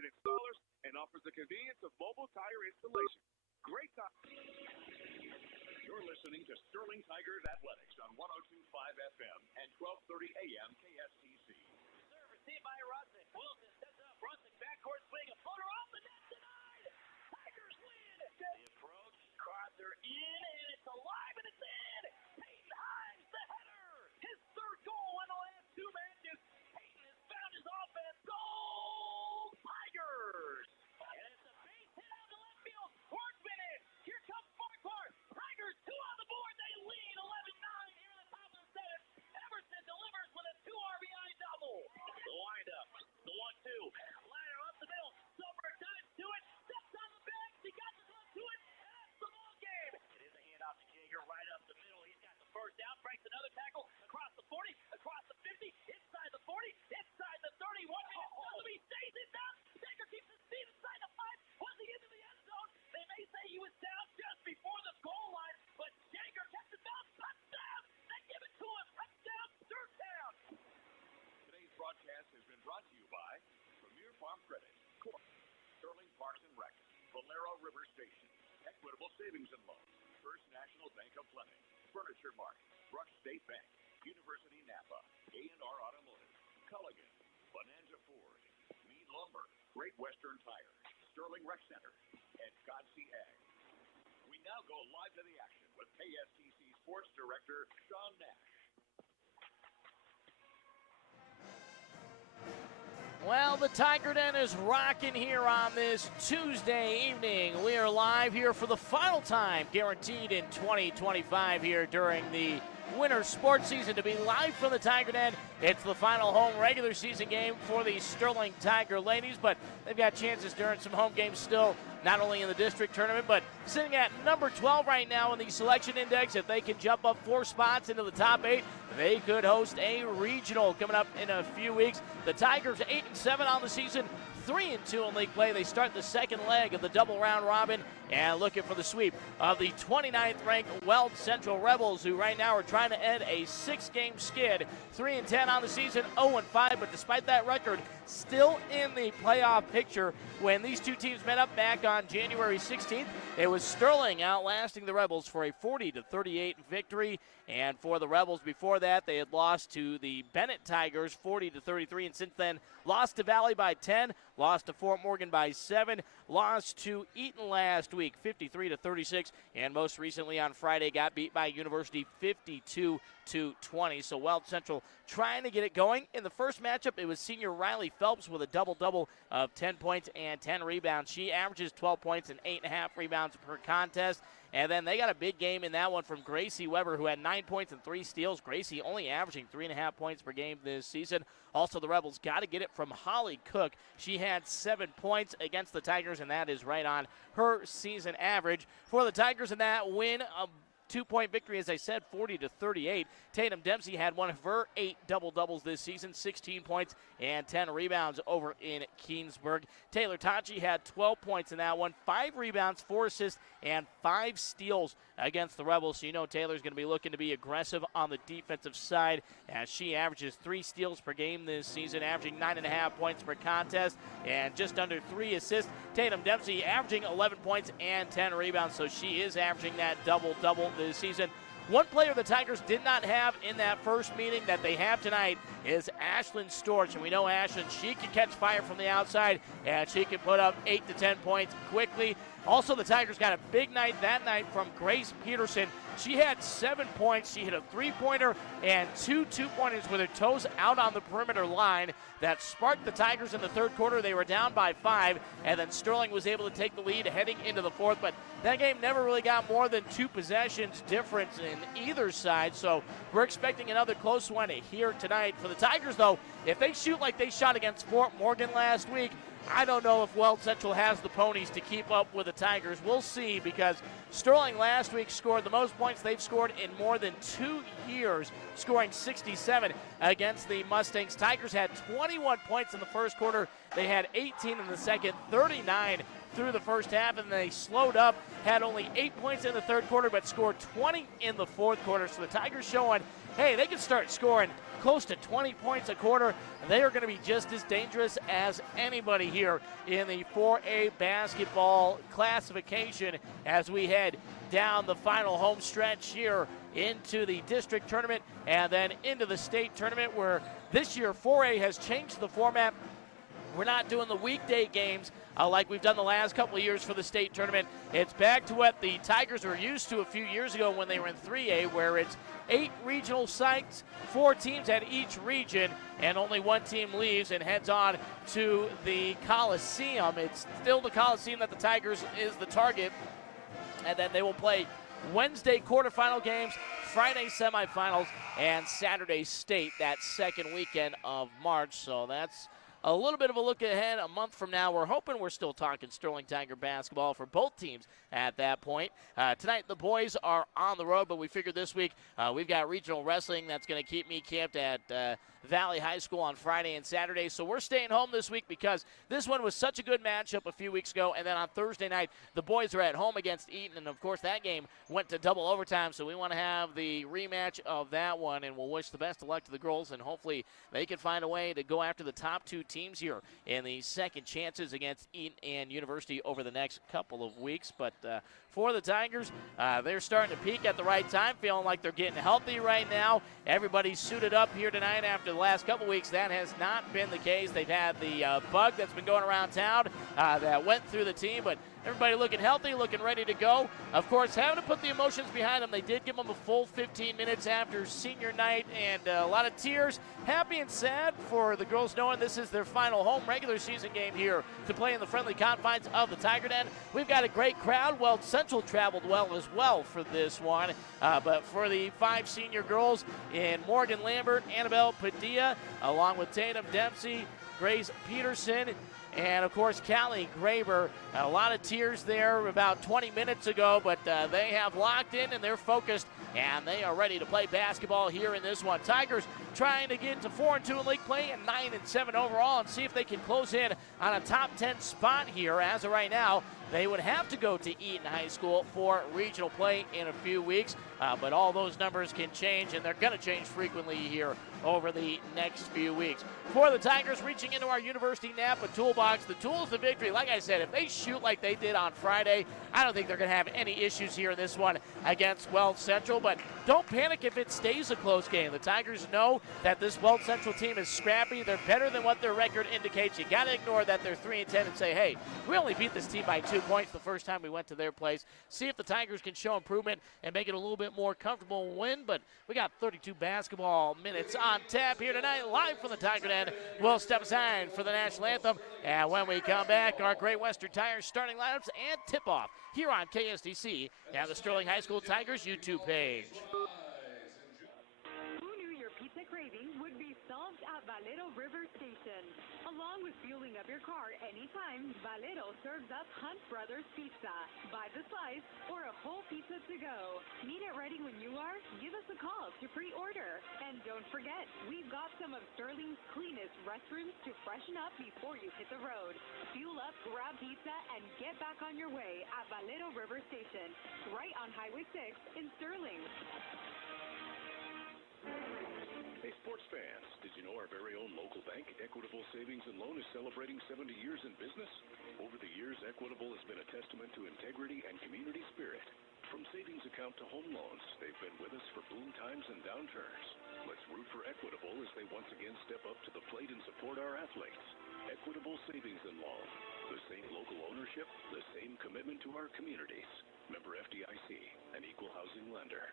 independent installers and offers the convenience of mobile tire installation. Great time. You're listening to Sterling Tigers Athletics on 102.5 FM and 1230 AM KSTC. Serve received by Russick. Wilson sets up. Russick backcourt swing. A floater off the net. Denied. Tigers win. The approach. Crosser in, and it's alive, and it's in. Peyton Hines, the header. His third goal in the last 2 matches. Peyton has found his offense. Goal, Tigers. And it's a base hit out to left field. Workman in. Here comes Farquhar. Tigers 2 on the board. They lead 11-9 here in the top of the 7th. Emerson delivers with a 2 RBI double. The windup. The 1-2. Ladder up the middle. Silver dives to it. Steps on the back. He got the glove to it. And that's the ball game. It is a handoff to Jaeger right up the middle. He's got the first down. Breaks another tackle across the 40, across the 50, inside the 40, inside the 30. 1 minute. He stays it down. Jaeger keeps his feet inside the 5. Was he into the end zone? They may say he was down just before the goal line, but Jaeger kept it down. Touchdown. They give it to him. Touchdown. Third down. Today's broadcast has been brought to you by Premier Farm Credit, Sterling Parks and Rec, Valero River Station, Equitable Savings and Loans, First National Bank of Fleming, Furniture Mart, Brush State Bank, University Napa, A&R Automotive, Culligan, Bonanza Ford, Mead Lumber, Great Western Tire, Sterling Rec Center, and Godsey Ag. We now go live to the action with KSTC Sports Director Sean Nash. Well, the Tiger Den is rocking here on this Tuesday evening. We are live here for the final time, guaranteed in 2025 here during the winter sports season. To be live from the Tiger Den, it's the final home regular season game for the Sterling Tiger ladies, but they've got chances during some home games still, not only in the district tournament, but sitting at number 12 right now in the selection index. If they can jump up 4 spots into the top 8, they could host a regional coming up in a few weeks. The Tigers 8-7 on the season, 3-2 in league play. They start the second leg of the double round robin and looking for the sweep of the 29th ranked Weld Central Rebels, who right now are trying to end a 6-game skid. 3-10 on the season, 0-5, but despite that record, still in the playoff picture. When these two teams met up back on January 16th, it was Sterling outlasting the Rebels for a 40-38 victory. And for the Rebels before that, they had lost to the Bennett Tigers 40-33, and since then lost to Valley by 10, lost to Fort Morgan by 7, lost to Eaton last week 53-36, and most recently on Friday got beat by University 52-20. So Weld Central trying to get it going. In the first matchup, it was senior Riley Phelps with a double-double of 10 points and 10 rebounds. She averages 12 points and 8.5 rebounds per contest. And then they got a big game in that one from Gracie Weber, who had 9 points and 3 steals. Gracie only averaging 3.5 points per game this season. Also, the Rebels got to get it from Holly Cook. She had 7 points against the Tigers, and that is right on her season average. For the Tigers in that win, a 2-point victory, as I said, 40-38. Tatum Dempsey had one of her 8 double-doubles this season, 16 points and 10 rebounds over in Keensburg. Taylor Tachi had 12 points in that one, 5 rebounds, 4 assists, and 5 steals against the Rebels. So you know Taylor's going to be looking to be aggressive on the defensive side as she averages 3 steals per game this season, averaging 9.5 points per contest and just under 3 assists. Tatum Dempsey averaging 11 points and 10 rebounds, so she is averaging that double-double this season. One player the Tigers did not have in that first meeting that they have tonight is Ashlyn Storch. And we know Ashlyn, she can catch fire from the outside, and she can put up 8 to 10 points quickly. Also, the Tigers got a big night that night from Grace Peterson. She had 7 points. She hit a 3-pointer and 2 2-pointers with her toes out on the perimeter line. That sparked the Tigers in the third quarter. They were down by 5, and then Sterling was able to take the lead heading into the fourth. But that game never really got more than 2 possessions difference in either side. So we're expecting another close one here tonight. For the Tigers, though, if they shoot like they shot against Fort Morgan last week, I don't know if Weld Central has the ponies to keep up with the Tigers. We'll see, because Sterling last week scored the most points they've scored in more than 2 years, scoring 67 against the Mustangs. Tigers had 21 points in the first quarter. They had 18 in the second, 39 through the first half, and they slowed up, had only 8 points in the third quarter, but scored 20 in the fourth quarter. So the Tigers showing, hey, they can start scoring close to 20 points a quarter. They are going to be just as dangerous as anybody here in the 4A basketball classification as we head down the final home stretch here into the district tournament and then into the state tournament, where this year 4A has changed the format. We're not doing the weekday games like we've done the last couple of years for the state tournament. It's back to what the Tigers were used to a few years ago when they were in 3A, where it's 8 regional sites, 4 teams at each region, and only 1 team leaves and heads on to the Coliseum. It's still the Coliseum that the Tigers is the target, and then they will play Wednesday quarterfinal games, Friday semifinals, and Saturday state that second weekend of March. So that's a little bit of a look ahead. A month from now, we're hoping we're still talking Sterling Tiger basketball for both teams at that point. Tonight, the boys are on the road, but we figured this week we've got regional wrestling that's going to keep me camped at Valley High School on Friday and Saturday. So we're staying home this week because this one was such a good matchup a few weeks ago. And then on Thursday night, the boys are at home against Eaton. And, of course, that game went to double overtime. So we want to have the rematch of that one. And we'll wish the best of luck to the girls. And hopefully they can find a way to go after the top 2 teams here in the second chances against Eaton and University over the next couple of weeks. But for the Tigers, they're starting to peak at the right time, feeling like they're getting healthy right now. Everybody's suited up here tonight after the last couple weeks. That has not been the case. They've had the bug that's been going around town that went through the team, but everybody looking healthy, looking ready to go. Of course, having to put the emotions behind them. They did give them a full 15 minutes after senior night, and a lot of tears. Happy and sad for the girls, knowing this is their final home regular season game here to play in the friendly confines of the Tiger Den. We've got a great crowd. Weld Central traveled well as well for this one. But for the 5 senior girls in Morgan Lambert, Annabelle Padilla, along with Tatum Dempsey, Grace Peterson, and, of course, Callie Graber. A lot of tears there about 20 minutes ago, but they have locked in and they're focused, and they are ready to play basketball here in this one. Tigers trying to get to 4-2 in league play and 9-7 overall and see if they can close in on a top 10 spot here. As of right now, they would have to go to Eaton High School for regional play in a few weeks, but all those numbers can change, and they're going to change frequently here over the next few weeks. For the Tigers, reaching into our University Napa toolbox, the tools of victory. Like I said, if they shoot like they did on Friday, I don't think they're going to have any issues here in this one against Weld Central, but don't panic if it stays a close game. The Tigers know that this Weld Central team is scrappy. They're better than what their record indicates. You got to ignore that they're 3-10 and say, hey, we only beat this team by 2 points the first time we went to their place. See if the Tigers can show improvement and make it a little bit more comfortable win, but we got 32 basketball minutes on tap here tonight, live from the Tiger Den. We'll step aside for the national anthem, and when we come back, our Great Western Tires starting lineups and tip-off here on KSDC and the Sterling High School Tigers YouTube page. Who knew your pizza cravings would be solved at Valero River Station? Along with fueling up your car anytime, Valero serves up Hunt Brothers Pizza. Buy the slice or a whole pizza to go. Need it ready when you are? Give us a call to pre-order. And don't forget, we've got some of Sterling's cleanest restrooms to freshen up before you hit the road. Fuel up, grab pizza, and get back on your way at Valero River Station, right on Highway 6 in Sterling. Hey, sports fans, did you know our very own local bank, Equitable Savings and Loan, is celebrating 70 years in business? Over the years, Equitable has been a testament to integrity and community spirit. From savings account to home loans, they've been with us for boom times and downturns. Let's root for Equitable as they once again step up to the plate and support our athletes. Equitable Savings and Loan. The same local ownership, the same commitment to our communities. Member FDIC, an equal housing lender.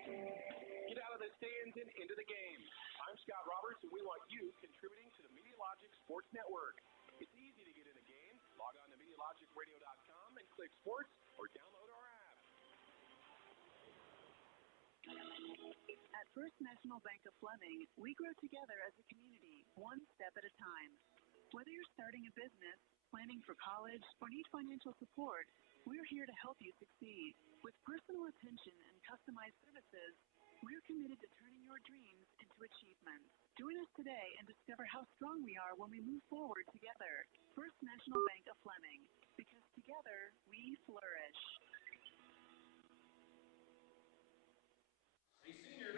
Get out of the stands and into the game. I'm Scott Roberts, and we want you contributing to the Medialogic Sports Network. It's easy to get in a game. Log on to MedialogicRadio.com and click sports or download our app. At First National Bank of Fleming, we grow together as a community, one step at a time. Whether you're starting a business, planning for college, or need financial support, we're here to help you succeed. With personal attention and customized services, we're committed to turning your dreams into achievements. Join us today and discover how strong we are when we move forward together. First National Bank of Fleming, because together we flourish.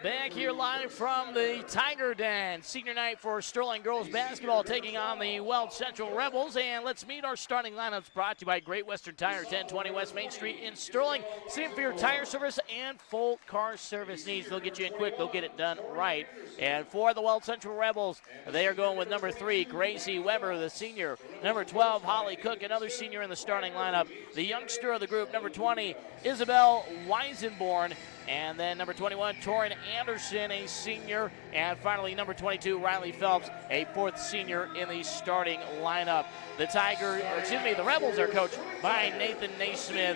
Back here live from the Tiger Den. Senior night for Sterling girls basketball taking on the Weld Central Rebels. And let's meet our starting lineups brought to you by Great Western Tire, 1020 West Main Street in Sterling. See them for your tire service and full car service needs. They'll get you in quick. They'll get it done right. And for the Weld Central Rebels, they are going with number 3, Gracie Weber, the senior. Number 12, Holly Cook, another senior in the starting lineup. The youngster of the group, number 20, Isabel Weisenborn. And then number 21, Torin Anderson, a senior. And finally, number 22, Riley Phelps, a 4th senior in the starting lineup. The Rebels are coached by Nathan Naismith.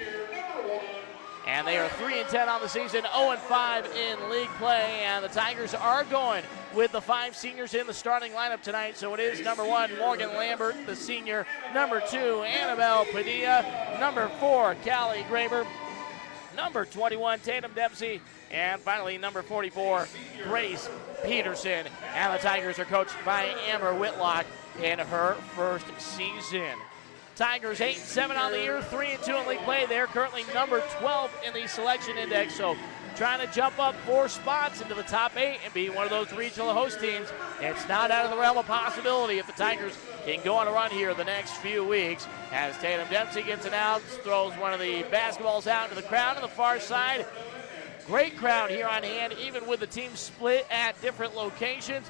And they are 3-10 on the season, 0-5 in league play. And the Tigers are going with the 5 seniors in the starting lineup tonight. So it is number 1, Morgan Lambert, the senior. Number 2, Annabelle Padilla. Number 4, Callie Graber. Number 21, Tatum Dempsey. And finally, number 44, Grace Peterson. And the Tigers are coached by Amber Whitlock in her first season. Tigers 8-7 on the year, 3-2 in league play. They're currently number 12 in the selection index. So trying to jump up 4 spots into the top 8 and be one of those regional host teams. It's not out of the realm of possibility if the Tigers can go on a run here the next few weeks. As Tatum Dempsey gets it out, throws one of the basketballs out to the crowd on the far side. Great crowd here on hand, even with the team split at different locations.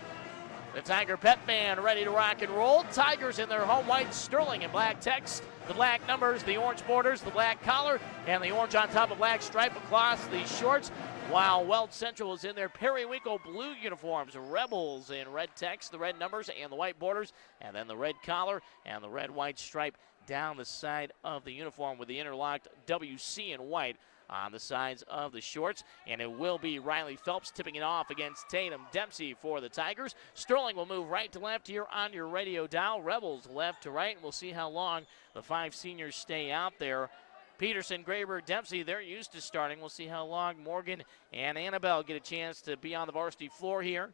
The Tiger Pep Band ready to rock and roll. Tigers in their home white sterling and black text. The black numbers, the orange borders, the black collar, and the orange on top of black stripe across the shorts. While Weld Central is in their periwinkle blue uniforms. Rebels in red text, the red numbers and the white borders, and then the red collar and the red-white stripe down the side of the uniform with the interlocked WC in white on the sides of the shorts. And it will be Riley Phelps tipping it off against Tatum Dempsey for the Tigers. Sterling will move right to left here on your radio dial. Rebels left to right. We'll see how long the 5 seniors stay out there. Peterson, Graber, Dempsey, they're used to starting. We'll see how long Morgan and Annabelle get a chance to be on the varsity floor here.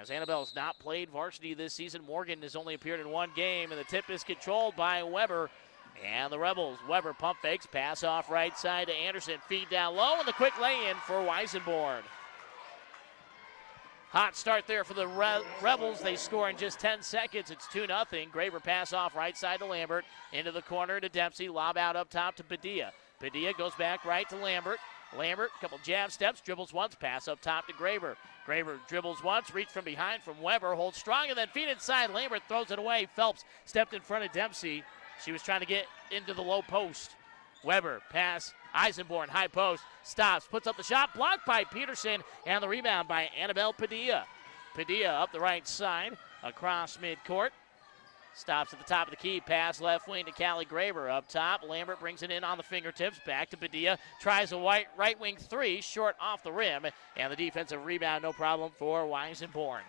As Annabelle's not played varsity this season, Morgan has only appeared in 1 game, and the tip is controlled by Weber. And the Rebels, Weber pump fakes, pass off right side to Anderson, feed down low, and the quick lay-in for Weisenborn. Hot start there for the Rebels. They score in just 10 seconds. It's 2-0. Graber pass off right side to Lambert. Into the corner to Dempsey. Lob out up top to Padilla. Padilla goes back right to Lambert. Lambert, couple jab steps, dribbles once, pass up top to Graber. Graber dribbles once, reach from behind from Weber, holds strong, and then feed inside. Lambert throws it away. Phelps stepped in front of Dempsey. She was trying to get into the low post. Weber, pass, Eisenborn, high post, stops, puts up the shot, blocked by Peterson, and the rebound by Annabelle Padilla. Padilla up the right side, across midcourt. Stops at the top of the key, pass left wing to Callie Graber up top. Lambert brings it in on the fingertips, back to Padilla. Tries a right wing 3, short off the rim, and the defensive rebound, no problem for Weisenborn.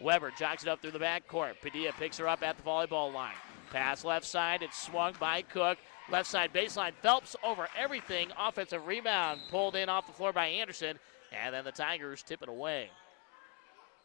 Weber jogs it up through the backcourt. Padilla picks her up at the volleyball line. Pass left side, it's swung by Cook. Left side baseline, Phelps over everything. Offensive rebound pulled in off the floor by Anderson, and then the Tigers tip it away.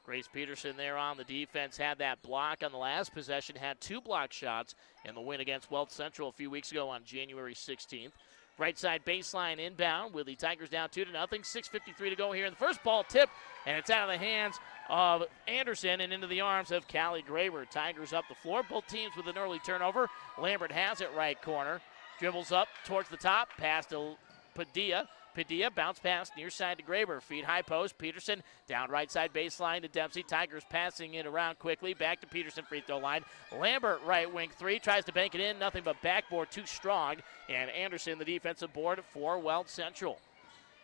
Grace Peterson there on the defense had that block on the last possession, had 2 block shots in the win against Weld Central a few weeks ago on January 16th. Right side baseline inbound with the Tigers down 2-0. 6:53 to go here in the first ball tip, and it's out of the hands of Anderson and into the arms of Callie Graber. Tigers up the floor, both teams with an early turnover. Lambert has it right corner. Dribbles up towards the top, pass to Padilla. Padilla bounce pass near side to Graber. Feed high post. Peterson down right side baseline to Dempsey. Tigers passing it around quickly. Back to Peterson free throw line. Lambert right wing 3 tries to bank it in. Nothing but backboard too strong. And Anderson the defensive board for Weld Central.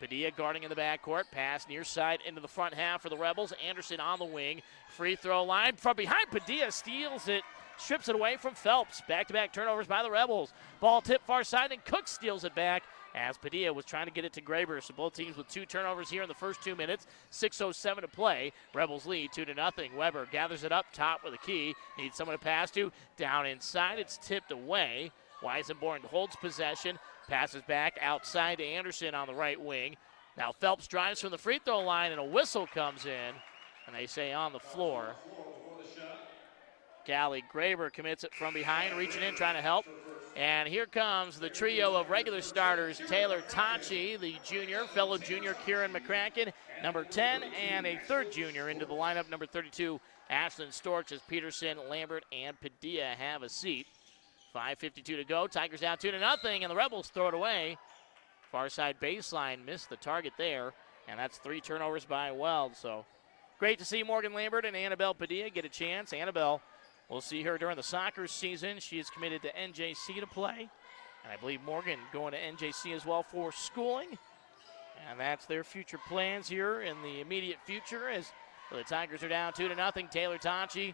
Padilla guarding in the backcourt. Pass near side into the front half for the Rebels. Anderson on the wing. Free throw line from behind. Padilla steals it. Strips it away from Phelps. Back-to-back turnovers by the Rebels. Ball tip far side, and Cook steals it back as Padilla was trying to get it to Graber. So both teams with 2 turnovers here in the first 2 minutes. 6:07 to play. Rebels lead 2-0. Weber gathers it up top with a key. Needs someone to pass to. Down inside, it's tipped away. Weisenborn holds possession. Passes back outside to Anderson on the right wing. Now Phelps drives from the free throw line, and a whistle comes in. And they say on the floor. Callie Graber commits it from behind, reaching in, trying to help. And here comes the trio of regular starters, Taylor Tachi, the junior, fellow junior Kieran McCracken, number 10, and a third junior into the lineup, number 32, Ashlyn Storch, as Peterson, Lambert, and Padilla have a seat. 5:52 to go. Tigers down 2-0, and the Rebels throw it away. Far side baseline, missed the target there, and that's 3 turnovers by Weld. So great to see Morgan Lambert and Annabelle Padilla get a chance. Annabelle, we'll see her during the soccer season. She is committed to NJC to play, and I believe Morgan going to NJC as well for schooling. And that's their future plans here in the immediate future as the Tigers are down 2-0. Taylor Tachi,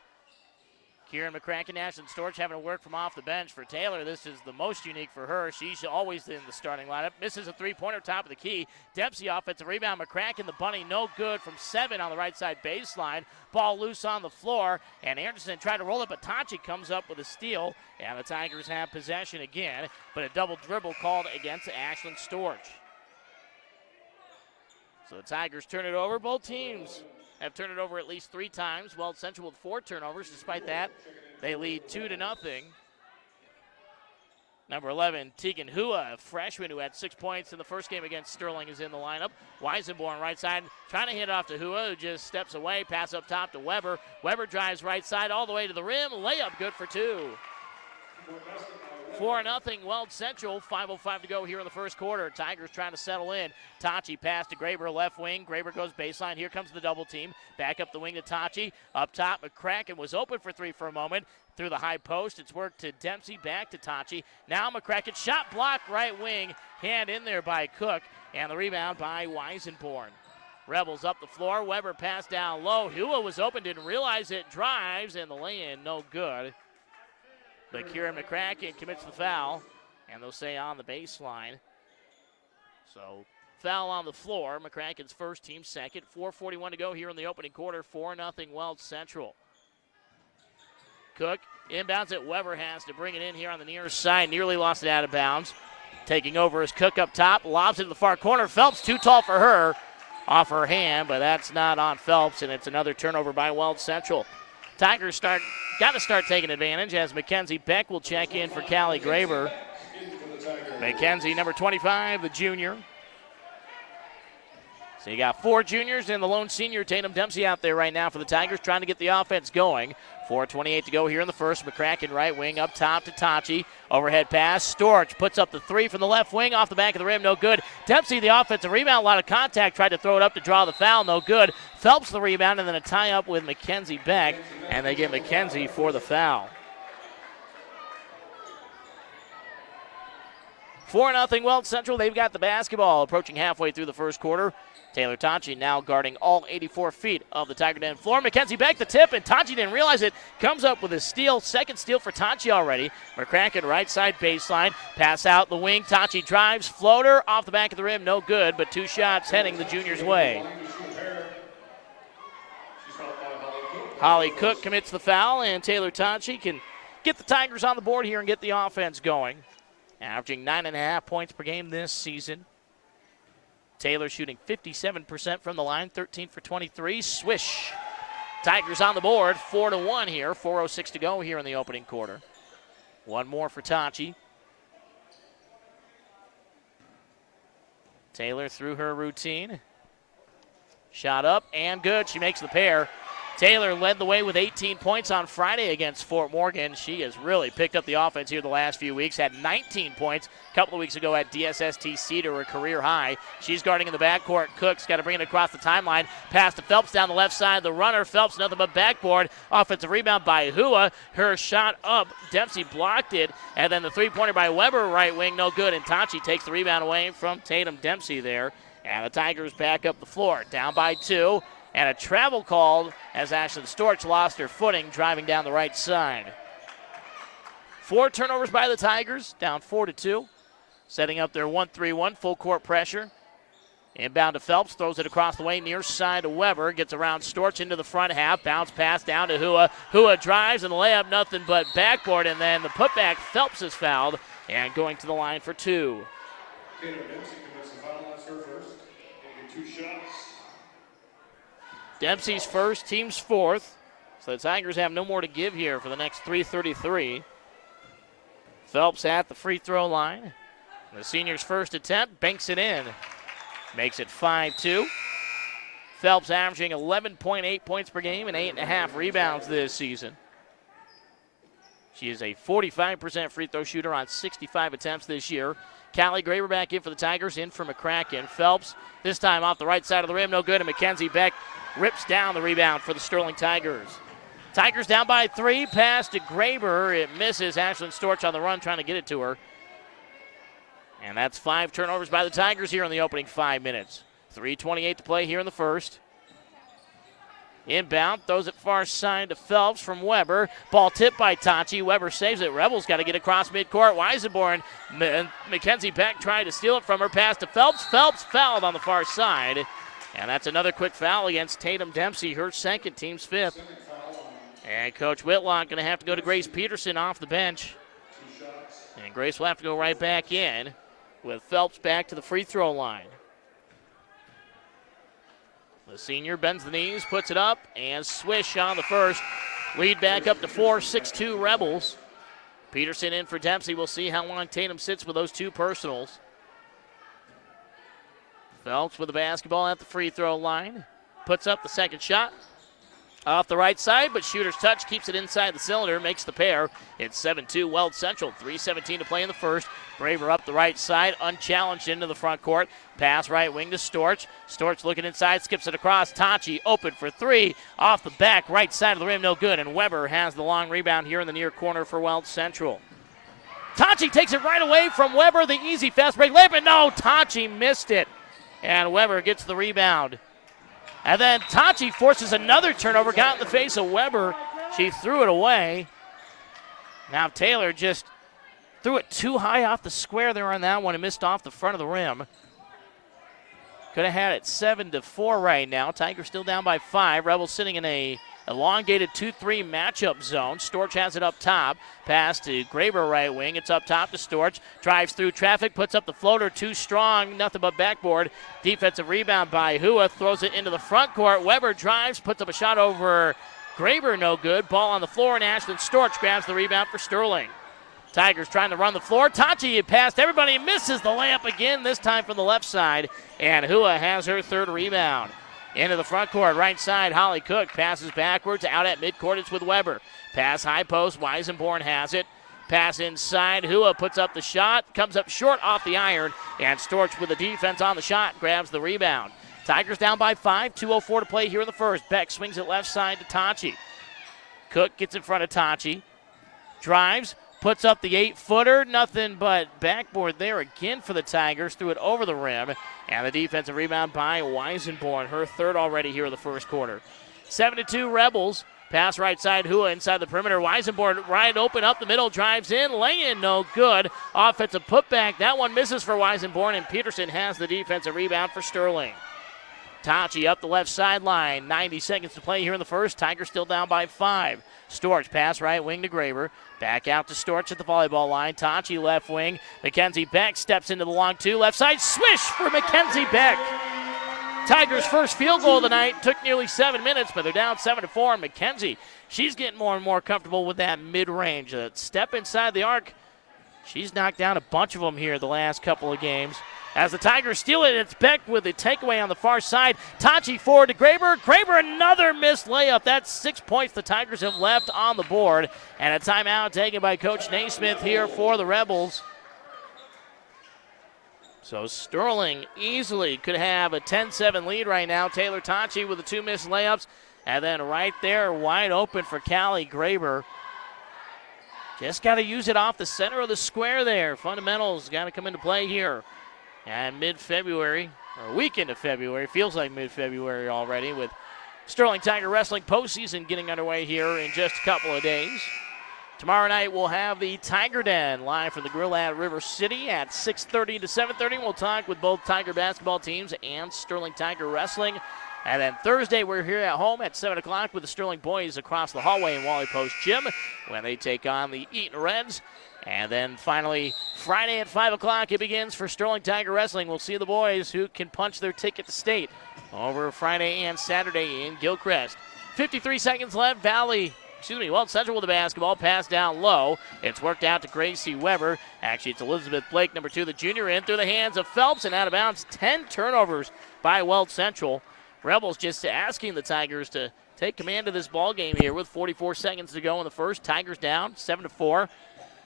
Kieran McCracken, Ashlyn Storch having to work from off the bench. For Taylor, this is the most unique for her. She's always in the starting lineup. Misses a three-pointer top of the key. Dempsey offensive rebound. McCracken, the bunny, no good from 7 on the right side baseline. Ball loose on the floor, and Anderson tried to roll it, but Tachi comes up with a steal, and the Tigers have possession again, but a double dribble called against Ashlyn Storch. So the Tigers turn it over. Both teams have turned it over at least 3 times. Weld Central with 4 turnovers. Despite that, they lead 2-0. Number 11, Tegan Hua, a freshman who had 6 points in the first game against Sterling, is in the lineup. Weisenborn right side, trying to hit off to Hua, who just steps away. Pass up top to Weber. Weber drives right side all the way to the rim. Layup good for 2. 4-0 Weld Central, 5:05 to go here in the first quarter. Tigers trying to settle in. Tachi pass to Graber, left wing. Graber goes baseline. Here comes the double team. Back up the wing to Tachi. Up top, McCracken was open for 3 for a moment. Through the high post, it's worked to Dempsey, back to Tachi. Now McCracken, shot block, right wing. Hand in there by Cook, and the rebound by Weisenborn. Rebels up the floor. Weber pass down low. Hua was open, didn't realize it. Drives, and the lay-in no good. But Kieran McCracken commits the foul, and they'll say on the baseline. So foul on the floor. McCracken's first, team second. 4:41 to go here in the opening quarter. 4-0 Weld Central. Cook inbounds it. Weber has to bring it in here on the near side. Nearly lost it out of bounds. Taking over is Cook up top. Lobs it to the far corner. Phelps too tall for her. Off her hand, but that's not on Phelps, and it's another turnover by Weld Central. Tigers got to start taking advantage as Mackenzie Beck will check in for Callie Graber. Mackenzie, number 25, the junior. So you got 4 juniors and the lone senior, Tatum Dempsey, out there right now for the Tigers, trying to get the offense going. 4:28 to go here in the first. McCracken right wing up top to Tachi. Overhead pass. Storch puts up the 3 from the left wing off the back of the rim. No good. Dempsey, the offensive rebound. A lot of contact. Tried to throw it up to draw the foul. No good. Phelps the rebound, and then a tie-up with Mackenzie Beck. And they get Mackenzie for the foul. 4-0 Weld Central. They've got the basketball approaching halfway through the first quarter. Taylor Tachi now guarding all 84 feet of the Tiger Den floor. Mackenzie Beck the tip, and Tachi didn't realize it. Comes up with a steal. Second steal for Tachi already. McCracken right side baseline. Pass out the wing. Tachi drives. Floater off the back of the rim. No good, but 2 shots heading the junior's way. Holly Cook commits the foul, and Taylor Tachi can get the Tigers on the board here and get the offense going. Averaging 9.5 points per game this season. Taylor shooting 57% from the line, 13 for 23. Swish. Tigers on the board, 4-1 here. 4:06 to go here in the opening quarter. One more for Tachi. Taylor through her routine. Shot up and good. She makes the pair. Taylor led the way with 18 points on Friday against Fort Morgan. She has really picked up the offense here the last few weeks. Had 19 points a couple of weeks ago at DSSTC to her career high. She's guarding in the backcourt. Cook's got to bring it across the timeline. Pass to Phelps down the left side. The runner, Phelps, nothing but backboard. Offensive rebound by Hua. Her shot up. Dempsey blocked it. And then the three-pointer by Weber, right wing, no good. And Tachi takes the rebound away from Tatum Dempsey there. And the Tigers back up the floor. Down by 2. And a travel called as Ashlyn Storch lost her footing driving down the right side. 4 turnovers by the Tigers, down 4-2. Setting up their 1-3-1, full court pressure. Inbound to Phelps, throws it across the way, near side to Weber. Gets around Storch into the front half. Bounce pass down to Hua. Hua drives and the layup, nothing but backboard. And then the putback, Phelps is fouled and going to the line for 2. Taylor Dempsey commits the foul. That's her first. Taking 2 shots. Dempsey's first, team's fourth. So the Tigers have no more to give here for the next 3:33. Phelps at the free throw line. The senior's first attempt, banks it in. Makes it 5-2. Phelps averaging 11.8 points per game and 8.5 rebounds this season. She is a 45% free throw shooter on 65 attempts this year. Callie Graber back in for the Tigers, in for McCracken. Phelps, this time off the right side of the rim, no good, and Mackenzie Beck rips down the rebound for the Sterling Tigers. Tigers down by 3, pass to Graber. It misses. Ashlyn Storch on the run trying to get it to her. And that's 5 turnovers by the Tigers here in the opening 5 minutes. 3:28 to play here in the first. Inbound, throws it far side to Phelps from Weber. Ball tipped by Tachi. Weber saves it. Rebels got to get across midcourt. Weisenborn, Mackenzie Beck tried to steal it from her. Pass to Phelps. Phelps fouled on the far side. And that's another quick foul against Tatum Dempsey, her second, team's 5th. And Coach Whitlock going to have to go to Grace Peterson off the bench. And Grace will have to go right back in with Phelps back to the free throw line. The senior bends the knees, puts it up, and swish on the first. Lead back up to 4, 6-2 Rebels. Peterson in for Dempsey. We'll see how long Tatum sits with those 2 personals. Phelps with the basketball at the free throw line. Puts up the second shot. Off the right side, but shooter's touch keeps it inside the cylinder, makes the pair. It's 7-2 Weld Central, 3:17 to play in the first. Graber up the right side, unchallenged into the front court. Pass right wing to Storch. Storch looking inside, skips it across. Tachi open for 3. Off the back, right side of the rim, no good. And Weber has the long rebound here in the near corner for Weld Central. Tachi takes it right away from Weber. The easy fast break layup, but no, Tachi missed it. And Weber gets the rebound. And then Tachi forces another turnover, got in the face of Weber. She threw it away. Now Taylor just threw it too high off the square there on that one and missed off the front of the rim. Could have had it 7-4 right now. Tigers still down by 5. Rebels sitting in a elongated 2-3 matchup zone. Storch has it up top. Pass to Graber right wing. It's up top to Storch. Drives through traffic, puts up the floater. Too strong, nothing but backboard. Defensive rebound by Hua. Throws it into the front court. Weber drives, puts up a shot over Graber, no good. Ball on the floor, and Ashlyn Storch grabs the rebound for Sterling. Tigers trying to run the floor. Tachi passed everybody, misses the layup again, this time from the left side. And Hua has her 3rd rebound. Into the front court, right side, Holly Cook passes backwards, out at midcourt, it's with Weber. Pass high post, Weisenborn has it. Pass inside, Hua puts up the shot, comes up short off the iron, and Storch with the defense on the shot, grabs the rebound. Tigers down by 5, 2:04 to play here in the first. Beck swings it left side to Tachi. Cook gets in front of Tachi, drives, puts up the 8-footer, nothing but backboard there again for the Tigers, threw it over the rim, and the defensive rebound by Weisenborn, her 3rd already here in the first quarter. 7-2 Rebels, pass right side, Hua inside the perimeter, Weisenborn right open up the middle, drives in, lay-in, no good. Offensive putback, that one misses for Weisenborn, and Peterson has the defensive rebound for Sterling. Tachi up the left sideline, 90 seconds to play here in the first, Tigers still down by 5. Storch, pass right wing to Graber. Back out to Storch at the volleyball line. Tachi left wing. Mackenzie Beck steps into the long 2. Left side, swish for Mackenzie Beck. Tigers' first field goal of the night. Took nearly 7 minutes, but they're down 7-4. And Mackenzie, she's getting more and more comfortable with that mid-range. A step inside the arc. She's knocked down a bunch of them here the last couple of games. As the Tigers steal it, it's Beck with the takeaway on the far side. Tachi forward to Graber. Graber, another missed layup. That's 6 points the Tigers have left on the board. And a timeout taken by Coach Naismith here for the Rebels. So Sterling easily could have a 10-7 lead right now. Taylor Tachi with the 2 missed layups. And then right there, wide open for Callie Graber. Just got to use it off the center of the square there. Fundamentals got to come into play here. And mid-February, or weekend of February, feels like mid-February already, with Sterling Tiger Wrestling postseason getting underway here in just a couple of days. Tomorrow night we'll have the Tiger Den live from the Grill at River City at 6:30 to 7:30. We'll talk with both Tiger basketball teams and Sterling Tiger Wrestling. And then Thursday we're here at home at 7 o'clock with the Sterling boys across the hallway in Wally Post Gym when they take on the Eaton Reds. And then finally, Friday at 5 o'clock, it begins for Sterling Tiger Wrestling. We'll see the boys who can punch their ticket to state over Friday and Saturday in Gilchrist. 53 seconds left. Valley Weld Central with the basketball. Pass down low. It's worked out to Gracie Weber. Actually, it's Elizabeth Blake, number 2, the junior, in through the hands of Phelps and out of bounds. 10 turnovers by Weld Central. Rebels just asking the Tigers to take command of this ball game here with 44 seconds to go in the first. Tigers down 7-4.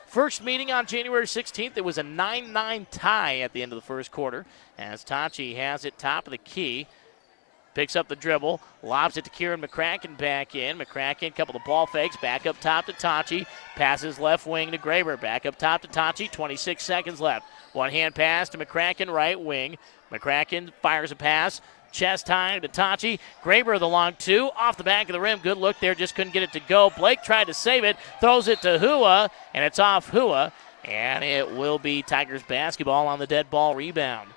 First meeting on January 16th, it was a 9-9 tie at the end of the first quarter as Tachi has it top of the key. Picks up the dribble, lobs it to Kieran McCracken back in. McCracken, couple of ball fakes, back up top to Tachi. Passes left wing to Graber, back up top to Tachi, 26 seconds left. One hand pass to McCracken, right wing. McCracken fires a pass, chest high to Tachi. Graber the long 2, off the back of the rim. Good look there, just couldn't get it to go. Blake tried to save it, throws it to Hua, and it's off Hua. And it will be Tigers basketball on the dead ball rebound.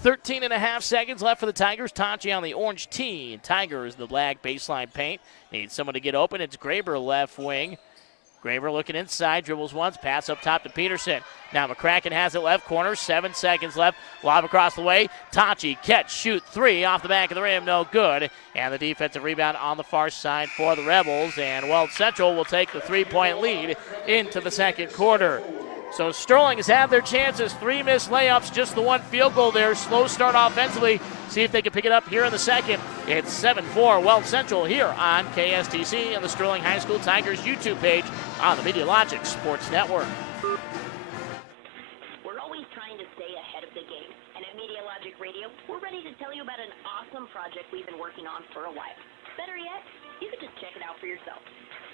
13.5 seconds left for the Tigers. Tachi on the orange tee. Tigers, the black baseline paint. Needs someone to get open. It's Graber left wing. Graber looking inside, dribbles once, pass up top to Peterson. Now McCracken has it left corner, 7 seconds left. Lob across the way. Tachi, catch, shoot, 3 off the back of the rim, no good. And the defensive rebound on the far side for the Rebels. And Weld Central will take the 3-point lead into the second quarter. So Sterling has had their chances, 3 missed layups, just the 1 field goal there. Slow start offensively. See if they can pick it up here in the second. It's 7-4 Weld Central here on KSTC and the Sterling High School Tigers YouTube page on the MediaLogic Sports Network. We're always trying to stay ahead of the game. And at MediaLogic Radio, we're ready to tell you about an awesome project we've been working on for a while. Better yet, you can just check it out for yourself.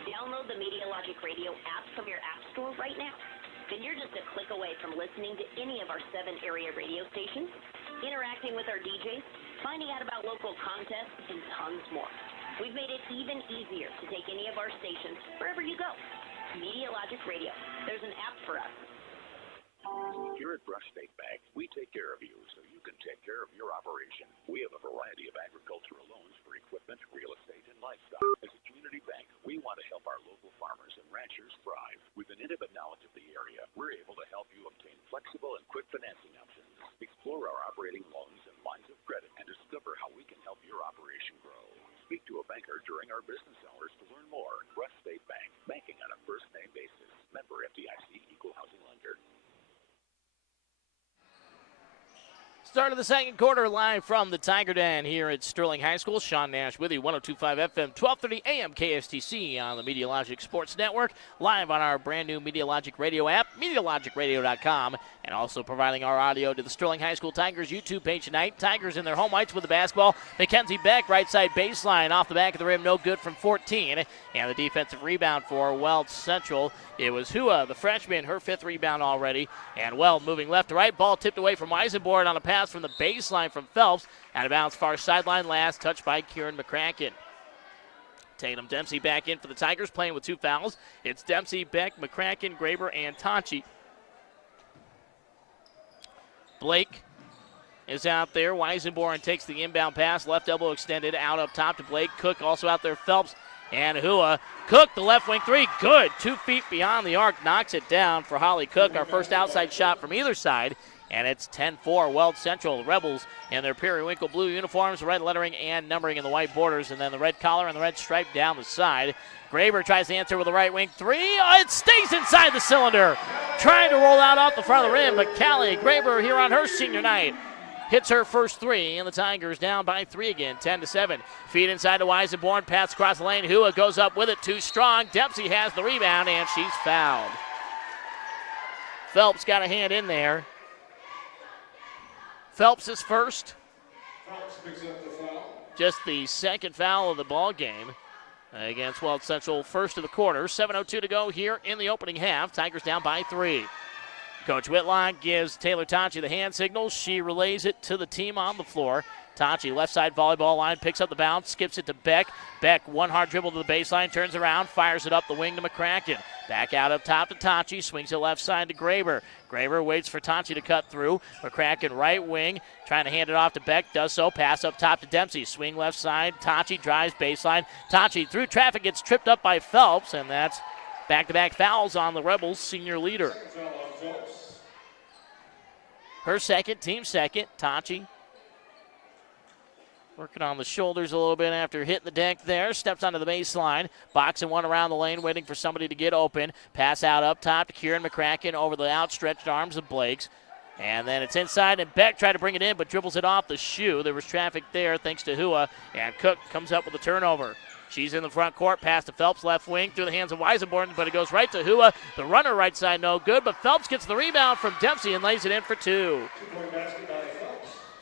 Download the MediaLogic Radio app from your app store right now. Then you're just a click away from listening to any of our 7 area radio stations, interacting with our DJs, finding out about local contests, and tons more. We've made it even easier to take any of our stations wherever you go. MediaLogic Radio. There's an app for us. Here at Brush State Bank, we take care of you so you can take care of your operation. We have a variety of agricultural loans for equipment, real estate, and livestock. As a community bank, we want to help our local farmers and ranchers thrive. With an intimate knowledge of the area, we're able to help you obtain flexible and quick financing options. Explore our operating loans and lines of credit and discover how we can help your operation grow. Speak to a banker during our business hours to learn more. Brush State Bank, banking on a first-name basis. Member FDIC, Equal Housing Lender. Start of the second quarter live from the Tiger Den here at Sterling High School. Sean Nash with you, 102.5 FM, 1230 AM KSTC on the MediaLogic Sports Network. Live on our brand new MediaLogic Radio app, MediaLogicRadio.com, and also providing our audio to the Sterling High School Tigers YouTube page tonight. Tigers in their home whites with the basketball. Mackenzie Beck, right side baseline, off the back of the rim, no good from 14. And the defensive rebound for Weld Central. It was Hua, the freshman, her 5th rebound already. And Weld moving left to right. Ball tipped away from Weisenborn on a pass from the baseline from Phelps. Out of bounds, far sideline, last touched by Kieran McCracken. Tatum Dempsey back in for the Tigers, playing with 2 fouls. It's Dempsey, Beck, McCracken, Graber, and Tachi. Blake is out there. Weisenborn takes the inbound pass, left elbow extended, out up top to Blake. Cook also out there, Phelps and Hua. Cook, the left wing 3, good. 2 feet beyond the arc, knocks it down for Holly Cook. Our first outside shot from either side, and it's 10-4 Weld Central. Rebels in their periwinkle blue uniforms, red lettering and numbering in the white borders, and then the red collar and the red stripe down the side. Graber tries to answer with a right wing 3. Oh, it stays inside the cylinder. Trying to roll out off the front of the rim, but Callie Graber here on her senior night hits her first 3, and the Tigers down by 3 again, 10-7. Feed inside to Weisenborn, pass across the lane. Hua goes up with it, too strong. Dempsey has the rebound, and she's fouled. Phelps got a hand in there. Phelps is first. Phelps picks up the foul. Just the second foul of the ball game against Weld Central, first of the quarter. 7:02 to go here in the opening half. Tigers down by 3. Coach Whitlock gives Taylor Tachi the hand signal. She relays it to the team on the floor. Tachi, left side volleyball line, picks up the bounce, skips it to Beck. Beck, one hard dribble to the baseline, turns around, fires it up the wing to McCracken. Back out up top to Tachi, swings it left side to Graber. Graber waits for Tachi to cut through. McCracken right wing, trying to hand it off to Beck, does so. Pass up top to Dempsey, swing left side. Tachi drives baseline. Tachi through traffic, gets tripped up by Phelps, and that's back-to-back fouls on the Rebels' senior leader. Her second, team second, Tachi. Working on the shoulders a little bit after hitting the deck there. Steps onto the baseline. Boxing one around the lane, waiting for somebody to get open. Pass out up top to Kieran McCracken over the outstretched arms of Blakes. And then it's inside, and Beck tried to bring it in, but dribbles it off the shoe. There was traffic there thanks to Hua, and Cook comes up with a turnover. She's in the front court, pass to Phelps, left wing, through the hands of Weisenborn, but it goes right to Hua. The runner right side, no good, but Phelps gets the rebound from Dempsey and lays it in for two.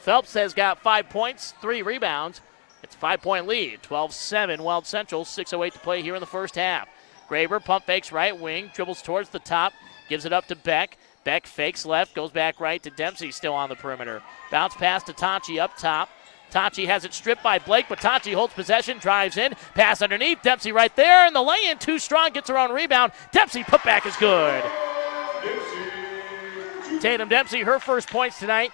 Phelps has got 5 points, 3 rebounds. It's a 5-point lead, 12-7, Weld Central, 6:08 to play here in the first half. Graber pump fakes right wing, dribbles towards the top, gives it up to Beck. Beck fakes left, goes back right to Dempsey, still on the perimeter. Bounce pass to Tachi up top. Tachi has it stripped by Blake, but Tachi holds possession, drives in, pass underneath, Dempsey right there, and the lay-in too strong, gets her own rebound. Dempsey putback is good. Tatum Dempsey, her first points tonight.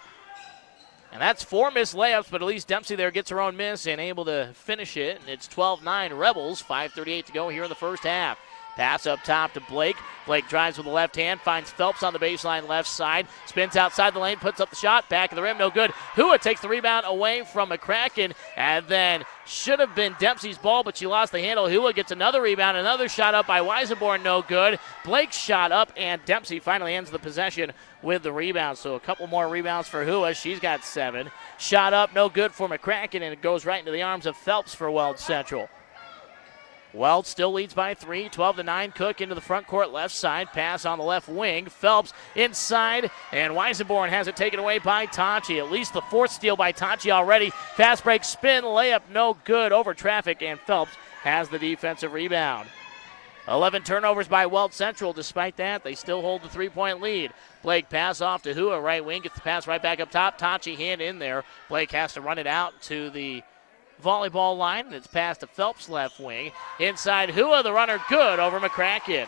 And that's 4 missed layups, but at least Dempsey there gets her own miss and able to finish it. And it's 12-9 Rebels, 5:38 to go here in the first half. Pass up top to Blake. Blake drives with the left hand, finds Phelps on the baseline left side, spins outside the lane, puts up the shot, back of the rim, no good. Hua takes the rebound away from McCracken, and then should have been Dempsey's ball, but she lost the handle. Hua gets another rebound, another shot up by Weisenborn, no good. Blake's shot up, and Dempsey finally ends the possession with the rebound. So a couple more rebounds for Hua. She's got 7. Shot up, no good for McCracken, and it goes right into the arms of Phelps for Weld Central. Weld still leads by 3, 12-9. Cook into the front court left side. Pass on the left wing. Phelps inside, and Weisenborn has it taken away by Tachi. At least the 4th steal by Tachi already. Fast break spin, layup, no good over traffic, and Phelps has the defensive rebound. 11 turnovers by Weld Central. Despite that, they still hold the 3-point lead. Blake pass off to Hua, right wing, gets the pass right back up top. Tachi hand in there. Blake has to run it out to the volleyball line, and it's passed to Phelps left wing. Inside Hua, the runner, good over McCracken.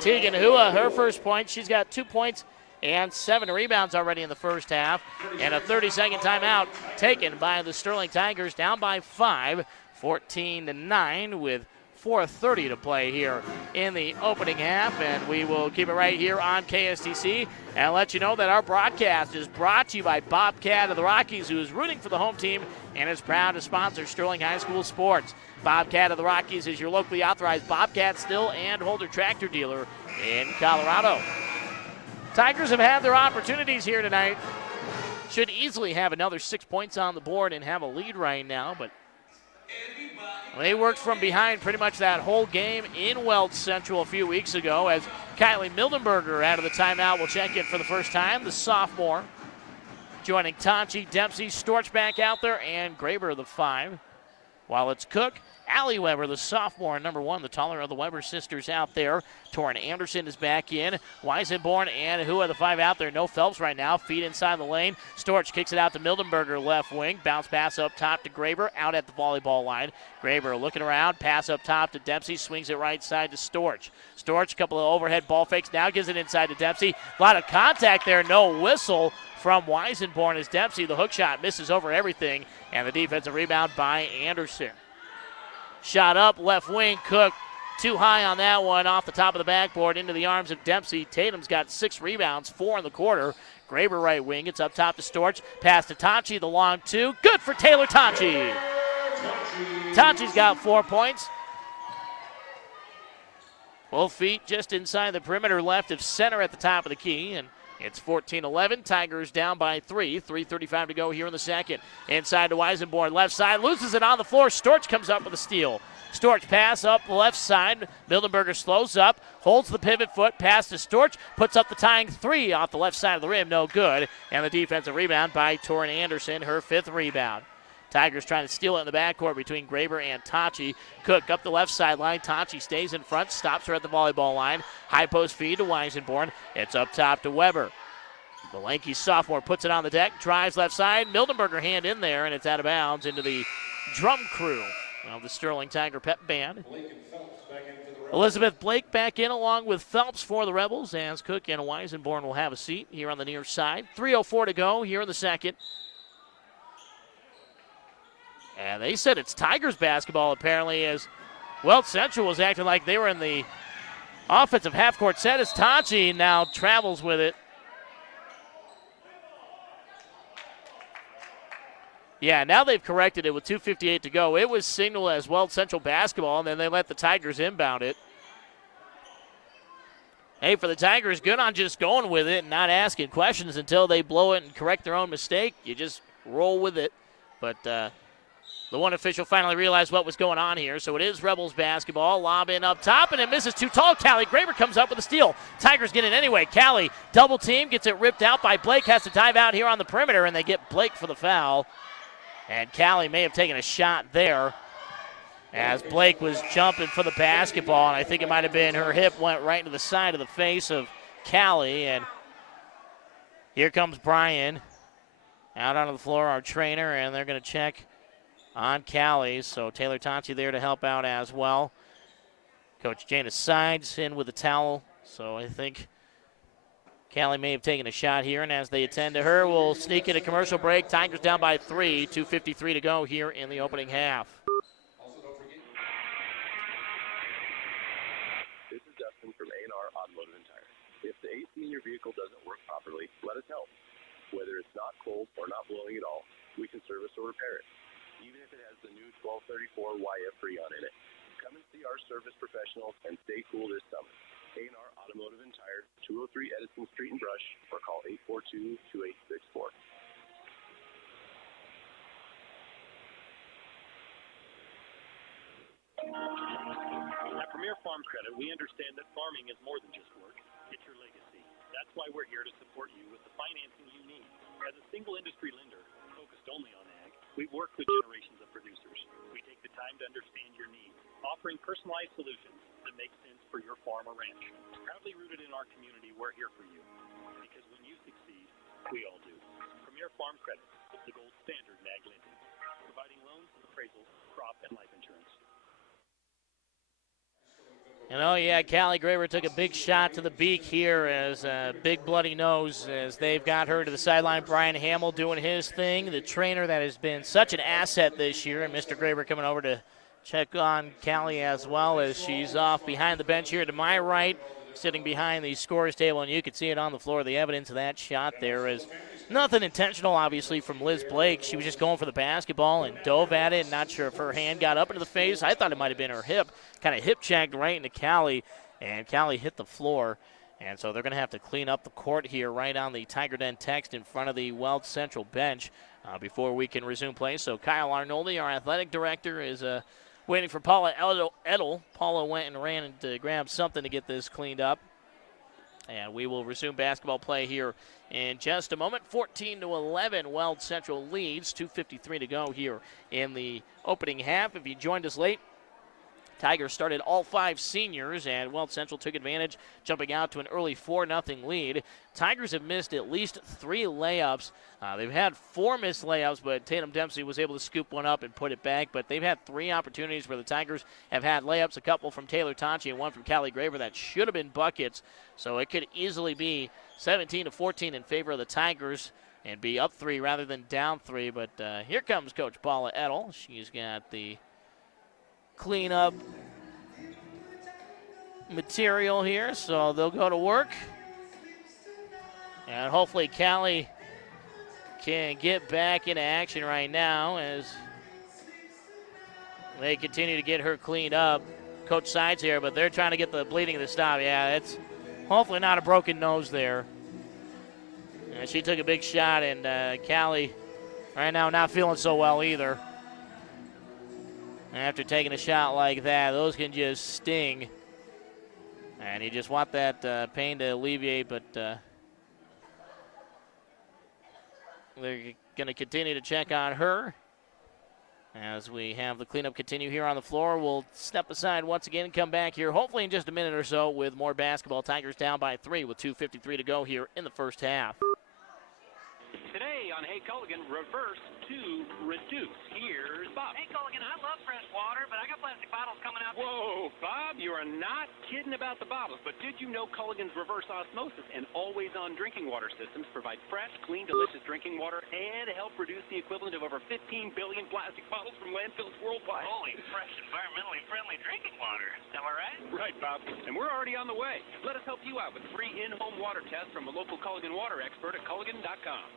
Tegan Hua, her first point. She's got 2 points and 7 rebounds already in the first half. And a 30-second timeout taken by the Sterling Tigers, down by 5, 14-9 with 4:30 to play here in the opening half, and we will keep it right here on KSTC and let you know that our broadcast is brought to you by Bobcat of the Rockies, who is rooting for the home team and is proud to sponsor Sterling High School sports. Bobcat of the Rockies is your locally authorized Bobcat still and holder tractor dealer in Colorado. Tigers have had their opportunities here tonight. Should easily have another 6 points on the board and have a lead right now, but they worked from behind pretty much that whole game in Weld Central a few weeks ago, as Kylie Mildenberger out of the timeout will check in for the first time, the sophomore. Joining Tachi, Dempsey, Storch back out there, and Graber, the 5. While it's Cook, Allie Weber, the sophomore, number 1, the taller of the Weber sisters out there. Torrin Anderson is back in. Weisenborn and Hua, the 5 out there. No Phelps right now. Feet inside the lane. Storch kicks it out to Mildenberger, left wing. Bounce pass up top to Graber, out at the volleyball line. Graber looking around. Pass up top to Dempsey. Swings it right side to Storch. Storch, a couple of overhead ball fakes. Now gives it inside to Dempsey. A lot of contact there. No whistle from Weisenborn as Dempsey. The hook shot misses over everything. And the defensive rebound by Anderson. Shot up, left wing, Cook too high on that one, off the top of the backboard into the arms of Dempsey. Tatum's got 6 rebounds, 4 in the quarter. Graber right wing, it's up top to Storch. Pass to Tachi, the long 2. Good for Taylor Tachi. Tachi's got 4 points. Both feet just inside the perimeter left of center at the top of the key, and it's 14-11. Tigers down by 3. 3:35 to go here in the second. Inside to Weisenborn, left side, loses it on the floor. Storch comes up with a steal. Storch pass up the left side. Mildenberger slows up, holds the pivot foot, pass to Storch, puts up the tying 3 off the left side of the rim, no good. And the defensive rebound by Torrin Anderson, her 5th rebound. Tigers trying to steal it in the backcourt between Graber and Tachi. Cook up the left sideline. Tachi stays in front, stops her at the volleyball line. High post feed to Weisenborn. It's up top to Weber. The lanky sophomore puts it on the deck, drives left side. Mildenberger hand in there, and it's out of bounds into the drum crew of the Sterling Tiger Pep Band. Elizabeth Blake back in along with Phelps for the Rebels, as Cook and Weisenborn will have a seat here on the near side. 3:04 to go here in the second. And they said it's Tigers basketball, apparently, as Weld Central was acting like they were in the offensive half-court set, as Tachi now travels with it. Yeah, now they've corrected it with 2:58 to go. It was signaled as Weld Central basketball, and then they let the Tigers inbound it. Hey, for the Tigers, good on just going with it and not asking questions until they blow it and correct their own mistake. You just roll with it. But the one official finally realized what was going on here, so it is Rebels basketball. Lob in up top, and it misses too tall. Callie Graber comes up with a steal. Tigers get it anyway. Callie, double team, gets it ripped out by Blake, has to dive out here on the perimeter, and they get Blake for the foul. And Callie may have taken a shot there as Blake was jumping for the basketball, and I think it might have been her hip went right into the side of the face of Callie. And here comes Brian out onto the floor, our trainer, and they're going to check on Callie. So Taylor Tonti there to help out as well. Coach Jana Sides in with the towel. So I think Callie may have taken a shot here, and as they attend to her, we'll sneak in a commercial break. Tigers down by 3, 2:53 to go here in the opening half. This is Dustin from A&R Automotive and Tire. If the AC in your vehicle doesn't work properly, let us help. Whether it's not cold or not blowing at all, we can service or repair it. Even if it has the new 1234 YF Freon in it. Come and see our service professionals and stay cool this summer. A&R Automotive and Tire, 203 Edison Street in Brush, or call 842-2864. At Premier Farm Credit, we understand that farming is more than just work. It's your legacy. That's why we're here to support you with the financing you need. As a single industry lender focused only on ag, we've worked with generations of producers. We take the time to understand your needs, offering personalized solutions that make sense for your farm or ranch. Proudly rooted in our community, we're here for you. Because when you succeed, we all do. Premier Farm Credit, the gold standard in ag lending, providing loans, appraisals, crop, and life insurance. And oh yeah, Callie Graber took a big shot to the beak here as a big bloody nose as they've got her to the sideline. Brian Hamill doing his thing, the trainer that has been such an asset this year, and Mr. Graber coming over to check on Callie as well as she's off behind the bench here to my right, sitting behind the scorer's table, and you can see it on the floor. The evidence of that shot there is nothing intentional, obviously, from Liz Blake. She was just going for the basketball and dove at it. Not sure if her hand got up into the face. I thought it might have been her hip. Kind of hip checked right into Callie, and Callie hit the floor. And so they're going to have to clean up the court here right on the Tiger Den text in front of the Weld Central bench before we can resume play. So Kyle Arnoldi, our athletic director, is waiting for Paula Edel. Paula went and ran to grab something to get this cleaned up. And we will resume basketball play here in just a moment. 14-11, Weld Central leads. 2:53 to go here in the opening half. If you joined us late, Tigers started all 5 seniors, and Weld Central took advantage, jumping out to an early 4-0 lead. Tigers have missed at least 3 layups. They've had 4 missed layups, but Tatum Dempsey was able to scoop one up and put it back. But they've had 3 opportunities where the Tigers have had layups, a couple from Taylor Tonchi and one from Callie Graber that should have been buckets. So it could easily be 17-14 in favor of the Tigers and be up 3 rather than down 3. But here comes Coach Paula Edel. She's got the cleanup material here, so they'll go to work. And hopefully Callie can get back into action right now as they continue to get her cleaned up. Coach Sides here, but they're trying to get the bleeding to stop. Yeah, it's hopefully not a broken nose there. And she took a big shot, and Callie right now not feeling so well either. After taking a shot like that, those can just sting. And you just want that pain to alleviate, but they're going to continue to check on her. As we have the cleanup continue here on the floor, we'll step aside once again and come back here, hopefully in just a minute or so, with more basketball. Tigers down by 3 with 2:53 to go here in the first half. Today on Hey Culligan, reverse to reduce. Here's Bob. Hey Culligan, I love fresh water, but I got plastic bottles coming out. Whoa, Bob, you are not kidding about the bottles. But did you know Culligan's reverse osmosis and always-on drinking water systems provide fresh, clean, delicious drinking water and help reduce the equivalent of over 15 billion plastic bottles from landfills worldwide? Holy, fresh, environmentally friendly drinking water. Am I right? Right, Bob. And we're already on the way. Let us help you out with a free in-home water test from a local Culligan water expert at Culligan.com.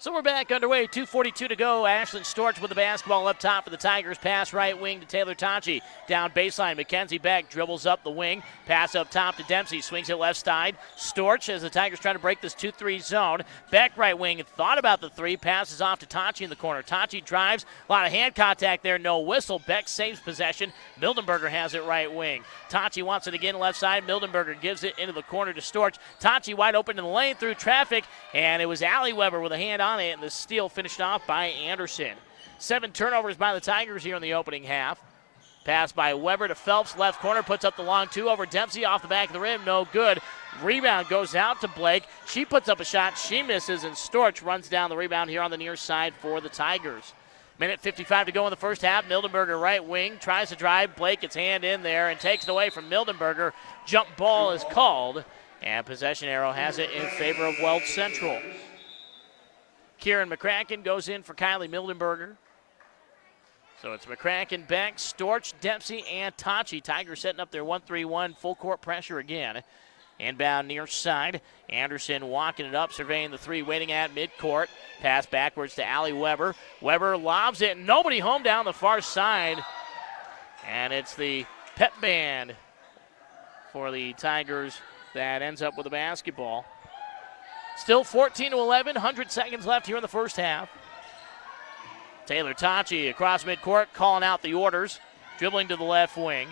So we're back underway. 2:42 to go. Ashlyn Storch with the basketball up top for the Tigers. Pass right wing to Taylor Tachi. Down baseline. Mackenzie Beck dribbles up the wing. Pass up top to Dempsey. Swings it left side. Storch as the Tigers try to break this 2-3 zone. Beck right wing. Thought about the three. Passes off to Tachi in the corner. Tachi drives. A lot of hand contact there. No whistle. Beck saves possession. Mildenberger has it right wing. Tachi wants it again left side. Mildenberger gives it into the corner to Storch. Tachi wide open in the lane through traffic. And it was Allie Weber with a hand on it, and the steal finished off by Anderson. 7 turnovers by the Tigers here in the opening half. Pass by Weber to Phelps, left corner, puts up the long two over Dempsey, off the back of the rim, no good. Rebound goes out to Blake. She puts up a shot, she misses, and Storch runs down the rebound here on the near side for the Tigers. Minute 55 to go in the first half. Mildenberger right wing, tries to drive. Blake gets hand in there and takes it away from Mildenberger. Jump ball is called, and possession arrow has it in favor of Weld Central. Kieran McCracken goes in for Kylie Mildenberger. So it's McCracken, Beck, Storch, Dempsey, and Tachi. Tigers setting up their 1-3-1 full court pressure again. Inbound near side. Anderson walking it up, surveying the three, waiting at midcourt. Pass backwards to Allie Weber. Weber lobs it. Nobody home down the far side. And it's the pep band for the Tigers that ends up with the basketball. Still 14-11, 100 seconds left here in the first half. Taylor Tachi across midcourt, calling out the orders, dribbling to the left wing.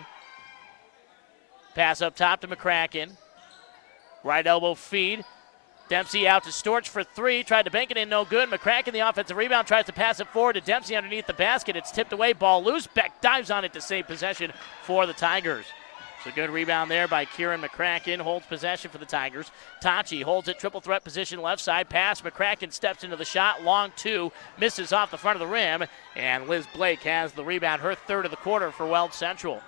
Pass up top to McCracken. Right elbow feed. Dempsey out to Storch for three. Tried to bank it in, no good. McCracken, the offensive rebound, tries to pass it forward to Dempsey underneath the basket. It's tipped away, ball loose. Beck dives on it to save possession for the Tigers. So good rebound there by Kieran McCracken. Holds possession for the Tigers. Tachi holds it, triple threat position left side. Pass, McCracken steps into the shot. Long two, misses off the front of the rim. And Liz Blake has the rebound, her third of the quarter for Weld Central.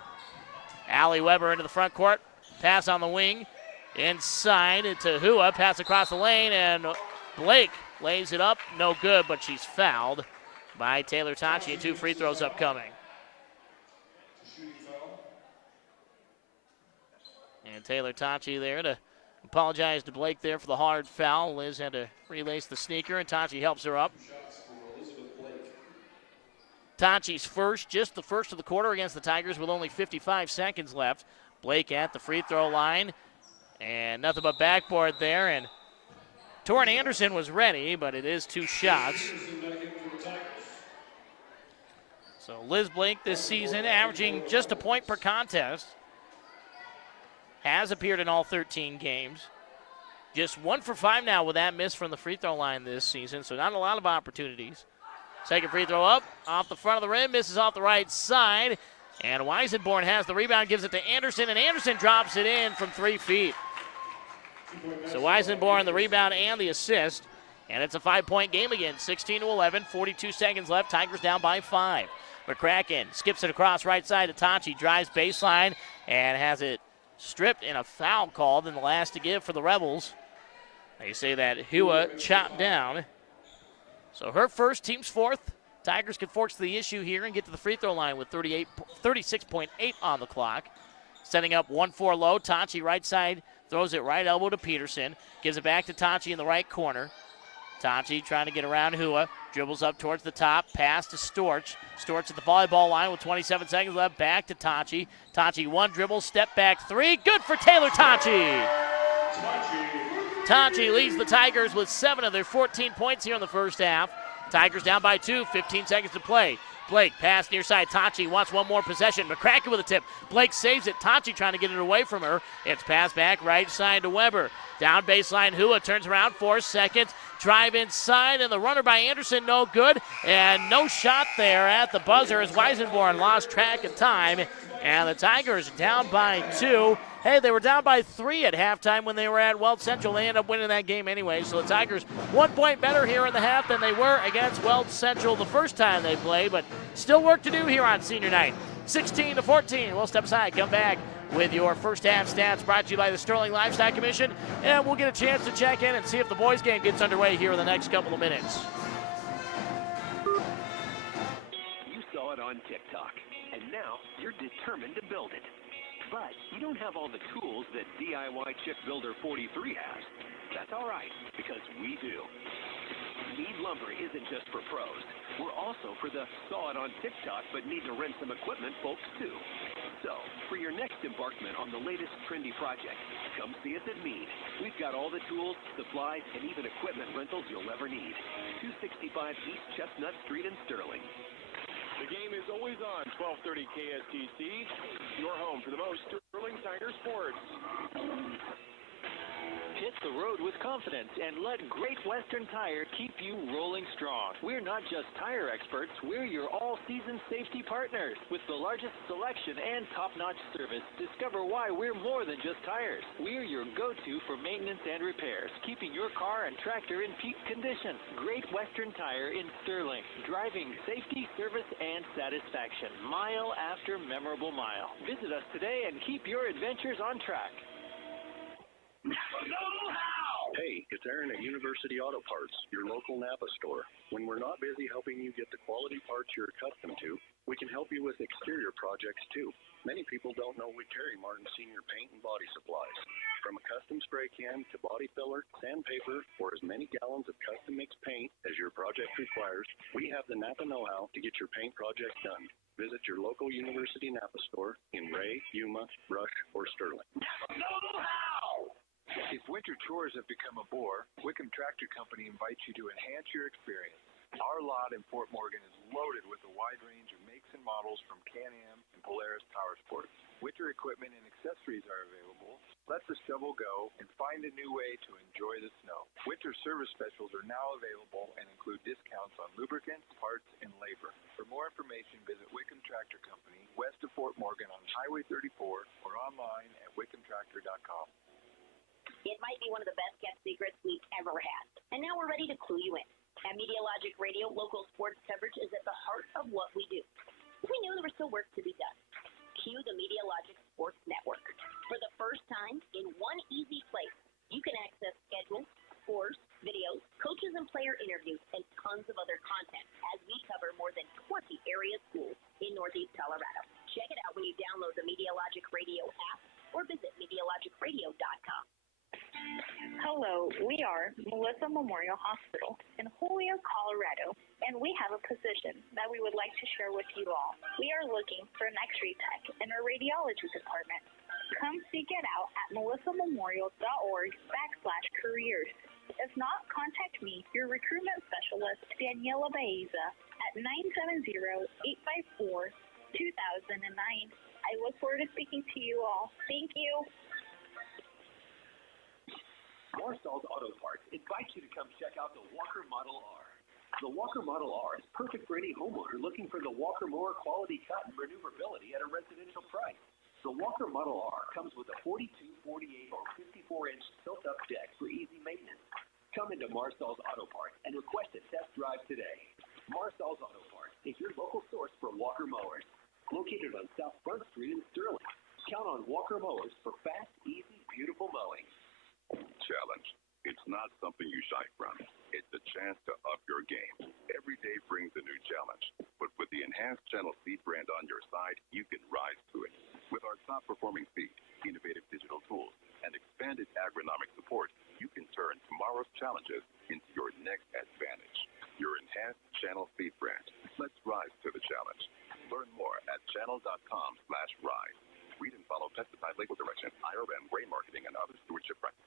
Allie Weber into the front court. Pass on the wing. Inside to Hua. Pass across the lane, and Blake lays it up. No good, but she's fouled by Taylor Tachi, and 2 free throws upcoming. And Taylor Tachi there to apologize to Blake there for the hard foul. Liz had to relace the sneaker, and Tachi helps her up. Tachi's first, just the first of the quarter against the Tigers with only 55 seconds left. Blake at the free throw line, and nothing but backboard there. And Torrin Anderson was ready, but it is 2 shots. So Liz Blake this season averaging just a point per contest. Has appeared in all 13 games. Just 1 for 5 now with that miss from the free throw line this season, so not a lot of opportunities. Second free throw up, off the front of the rim, misses off the right side. And Weisenborn has the rebound, gives it to Anderson, and Anderson drops it in from 3 feet. So Weisenborn the rebound and the assist, and it's a 5-point game again, 16-11, 42 seconds left, Tigers down by 5. McCracken skips it across right side to Tachi, drives baseline, and has it stripped and a foul called in the last to give for the Rebels. They say that Hua chopped down. So her first, team's fourth. Tigers can force the issue here and get to the free throw line with 36.8 on the clock. Setting up 1-4 low. Tachi right side throws it right elbow to Peterson. Gives it back to Tachi in the right corner. Tachi trying to get around Hua. Dribbles up towards the top. Pass to Storch. Storch at the volleyball line with 27 seconds left. Back to Tachi. Tachi one dribble. Step back three. Good for Taylor Tachi. Tachi leads the Tigers with 7 of their 14 points here in the first half. Tigers down by 2. 15 seconds to play. Blake pass near side. Tachi wants one more possession. McCracken with a tip. Blake saves it. Tachi trying to get it away from her. It's passed back right side to Weber. Down baseline. Hua turns around. 4 seconds. Drive inside, and the runner by Anderson no good. And no shot there at the buzzer as Weisenborn lost track of time. And the Tigers down by 2. Hey, they were down by 3 at halftime when they were at Weld Central. They ended up winning that game anyway. So the Tigers 1 point better here in the half than they were against Weld Central the first time they played. But still work to do here on senior night. 16-14. We'll step aside, come back with your first half stats brought to you by the Sterling Livestock Commission. And we'll get a chance to check in and see if the boys game gets underway here in the next couple of minutes. You saw it on TikTok, and now you're determined to build it. But you don't have all the tools that DIY Chip Builder 43 has. That's all right, because we do. Meade lumber isn't just for pros. We're also for the saw it on TikTok but need to rent some equipment folks too. So, for your next embarkment on the latest trendy project, come see us at Meade. We've got all the tools, supplies, and even equipment rentals you'll ever need. 265 East Chestnut Street in Sterling. The game is always on 1230 KSTC, your home for the most Sterling Tiger sports. Hit the road with confidence and let Great Western Tire keep you rolling strong. We're not just tire experts, we're your all-season safety partners. With the largest selection and top-notch service, discover why we're more than just tires. We're your go-to for maintenance and repairs, keeping your car and tractor in peak condition. Great Western Tire in Sterling, driving safety, service, and satisfaction, mile after memorable mile. Visit us today and keep your adventures on track. Hey, it's Aaron at University Auto Parts, your local Napa store. When we're not busy helping you get the quality parts you're accustomed to, we can help you with exterior projects too. Many people don't know we carry Martin Senior paint and body supplies. From a custom spray can to body filler, sandpaper, or as many gallons of custom mixed paint as your project requires, we have the Napa know-how to get your paint project done. Visit your local University Napa store in Ray, Yuma, Rush, or Sterling. Know-how! If winter chores have become a bore, Wickham Tractor Company invites you to enhance your experience. Our lot in Fort Morgan is loaded with a wide range of makes and models from Can-Am and Polaris Power Sports. Winter equipment and accessories are available. Let the shovel go and find a new way to enjoy the snow. Winter service specials are now available and include discounts on lubricants, parts, and labor. For more information, visit Wickham Tractor Company, west of Fort Morgan on Highway 34 or online at wickhamtractor.com. It might be one of the best kept secrets we've ever had. And now we're ready to clue you in. At Media Logic Radio, local sports coverage is at the heart of what we do. We knew there was still work to be done. Cue the Media Logic Sports Network. For the first time, in one easy place, you can access schedules, scores, videos, coaches and player interviews, and tons of other content as we cover more than 20 area schools in Northeast Colorado. Check it out when you download the Media Logic Radio app or visit MediaLogicRadio.com. Hello, we are Melissa Memorial Hospital in Holyoke, Colorado, and we have a position that we would like to share with you all. We are looking for an X-ray tech in our radiology department. Come seek it out at melissamemorial.org/careers. If not, contact me, your recruitment specialist, Daniela Baeza, at 970-854-2009. I look forward to speaking to you all. Thank you. Marcel's Auto Parts invites you to come check out the Walker Model R. The Walker Model R is perfect for any homeowner looking for the Walker mower quality cut and maneuverability at a residential price. The Walker Model R comes with a 42, 48, or 54-inch tilt-up deck for easy maintenance. Come into Marcel's Auto Parts and request a test drive today. Marcel's Auto Parts is your local source for Walker mowers. Located on South Front Street in Sterling. Count on Walker mowers for fast, easy, beautiful mowing. Challenge. It's not something you shy from. It's a chance to up your game. Every day brings a new challenge. But with the enhanced Channel Feed brand on your side, you can rise to it. With our top-performing feed, innovative digital tools, and expanded agronomic support, you can turn tomorrow's challenges into your next advantage. Your enhanced Channel Feed brand. Let's rise to the challenge. Learn more at channel.com/rise. Read and follow pesticide label directions, IRM, grain marketing, and other stewardship practices.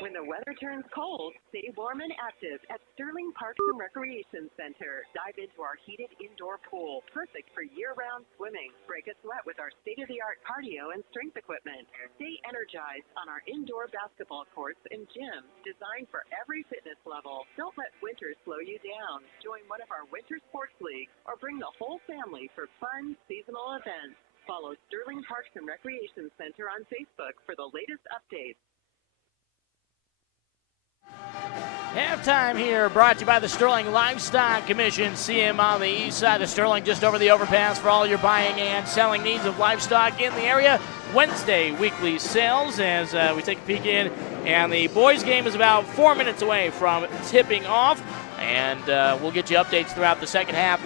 When the weather turns cold, stay warm and active at Sterling Parks and Recreation Center. Dive into our heated indoor pool, perfect for year-round swimming. Break a sweat with our state-of-the-art cardio and strength equipment. Stay energized on our indoor basketball courts and gym, designed for every fitness level. Don't let winter slow you down. Join one of our winter sports leagues or bring the whole family for fun seasonal events. Follow Sterling Parks and Recreation Center on Facebook for the latest updates. Halftime here, brought to you by the Sterling Livestock Commission. See him on the east side of Sterling, just over the overpass for all your buying and selling needs of livestock in the area. Wednesday weekly sales as we take a peek in, and the boys game is about 4 minutes away from tipping off, and we'll get you updates throughout the second half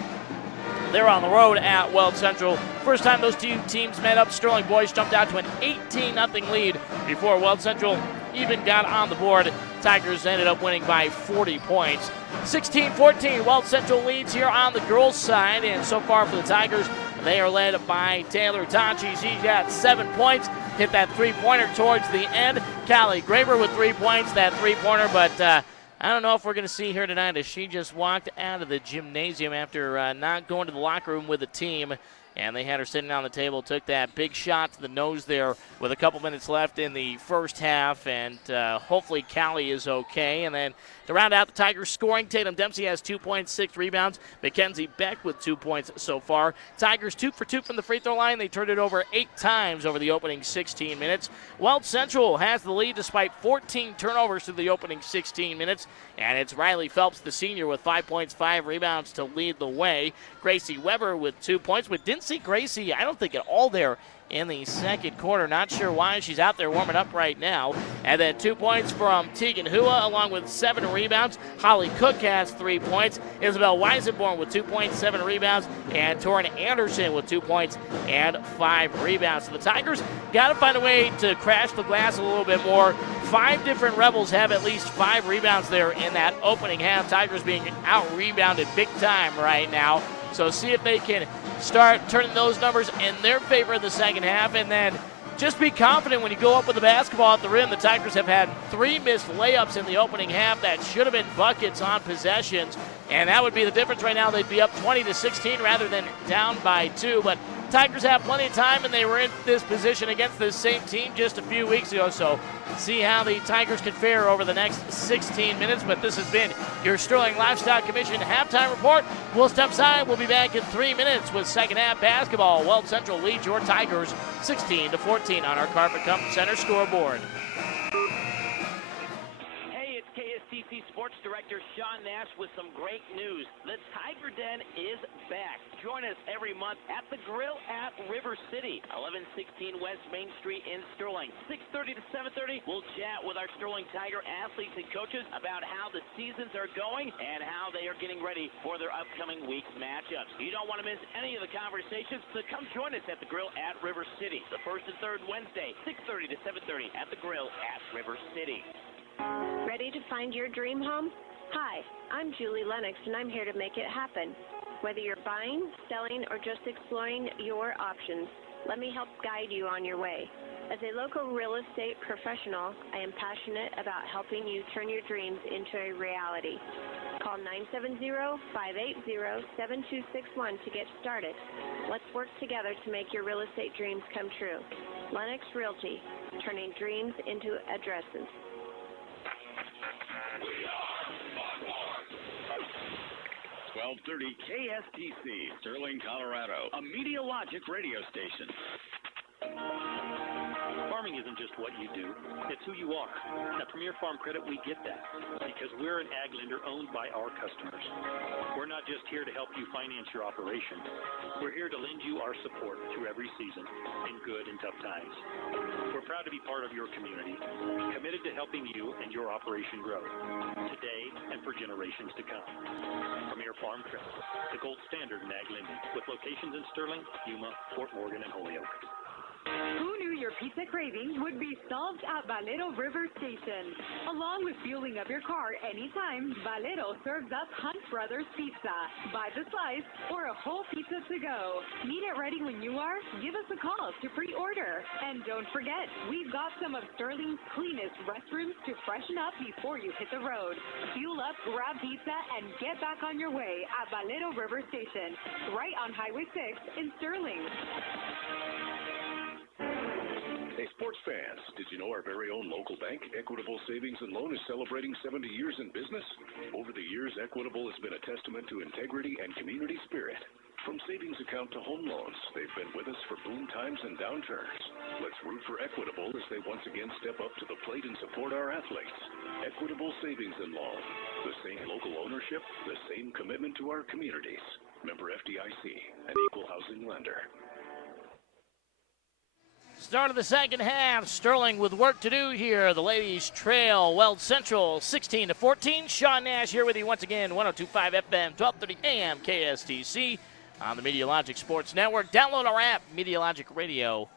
They're on the road at Weld Central. First time those two teams met up, Sterling boys jumped out to an 18-0 lead before Weld Central even got on the board. Tigers ended up winning by 40 points. 16-14, Weld Central leads here on the girls' side, and so far for the Tigers, they are led by Taylor Tonches. He's got 7 points. Hit that three-pointer towards the end. Callie Graber with 3 points, that three-pointer, but I don't know if we're going to see her tonight as she just walked out of the gymnasium after not going to the locker room with the team. And they had her sitting on the table, took that big shot to the nose there with a couple minutes left in the first half. And hopefully Callie is okay. And then to round out the Tigers scoring, Tatum Dempsey has 2 points, 6 rebounds. Mackenzie Beck with 2 points so far. Tigers 2 for 2 from the free throw line. They turned it over 8 times over the opening 16 minutes. Weld Central has the lead despite 14 turnovers through the opening 16 minutes. And it's Riley Phelps, the senior, with 5 points, 5 rebounds to lead the way. Gracie Weber with 2 points. We didn't see Gracie, I don't think, at all there in the second quarter. Not sure why. She's out there warming up right now. And then 2 points from Tegan Hua along with 7 rebounds. Holly Cook has 3 points. Isabel Weisenborn with 2 points, 7 rebounds. And Torrin Anderson with 2 points and 5 rebounds. So the Tigers got to find a way to crash the glass a little bit more. 5 different Rebels have at least 5 rebounds there in that opening half. Tigers being out-rebounded big time right now. So see if they can start turning those numbers in their favor in the second half. And then just be confident when you go up with the basketball at the rim. The Tigers have had 3 missed layups in the opening half that should have been buckets on possessions. And that would be the difference right now. They'd be up 20-16 rather than down by 2. But Tigers have plenty of time, and they were in this position against this same team just a few weeks ago. So see how the Tigers can fare over the next 16 minutes. But this has been your Sterling Livestock Commission halftime report. We'll step aside. We'll be back in 3 minutes with second half basketball. Weld Central leads your Tigers 16-14 on our Carpet Cup Center scoreboard. KSTC Sports Director Sean Nash with some great news. The Tiger Den is back. Join us every month at the Grill at River City, 1116 West Main Street in Sterling. 6:30 to 7:30, we'll chat with our Sterling Tiger athletes and coaches about how the seasons are going and how they are getting ready for their upcoming week's matchups. You don't want to miss any of the conversations, so come join us at the Grill at River City, the first and third Wednesday, 6:30 to 7:30 at the Grill at River City. Ready to find your dream home? Hi, I'm Julie Lennox, and I'm here to make it happen. Whether you're buying, selling, or just exploring your options, let me help guide you on your way. As a local real estate professional, I am passionate about helping you turn your dreams into a reality. Call 970-580-7261 to get started. Let's work together to make your real estate dreams come true. Lennox Realty, turning dreams into addresses. 1230 KSTC, Sterling, Colorado, a Medialogic radio station. Farming isn't just what you do, it's who you are. At Premier Farm Credit, we get that because we're an ag lender owned by our customers. We're not just here to help you finance your operation. We're here to lend you our support through every season, in good and tough times. We're proud to be part of your community, committed to helping you and your operation grow, today and for generations to come. Premier Farm Credit, the gold standard in ag lending, with locations in Sterling, Yuma, Fort Morgan, and Holyoke. Who knew your pizza cravings would be solved at Valero River Station? Along with fueling up your car anytime, Valero serves up Hunt Brothers Pizza. Buy the slice or a whole pizza to go. Need it ready when you are? Give us a call to pre-order. And don't forget, we've got some of Sterling's cleanest restrooms to freshen up before you hit the road. Fuel up, grab pizza, and get back on your way at Valero River Station, right on Highway 6 in Sterling. Hey, sports fans, did you know our very own local bank, Equitable Savings and Loan, is celebrating 70 years in business? Over the years, Equitable has been a testament to integrity and community spirit. From savings account to home loans, they've been with us for boom times and downturns. Let's root for Equitable as they once again step up to the plate and support our athletes. Equitable Savings and Loan. The same local ownership, the same commitment to our communities. Member FDIC, an equal housing lender. Start of the second half. Sterling with work to do here. The ladies trail Weld Central 16-14. Sean Nash here with you once again. 102.5 FM, 1230 AM KSTC. on the Medialogic Sports Network. Download our app, Medialogic Radio,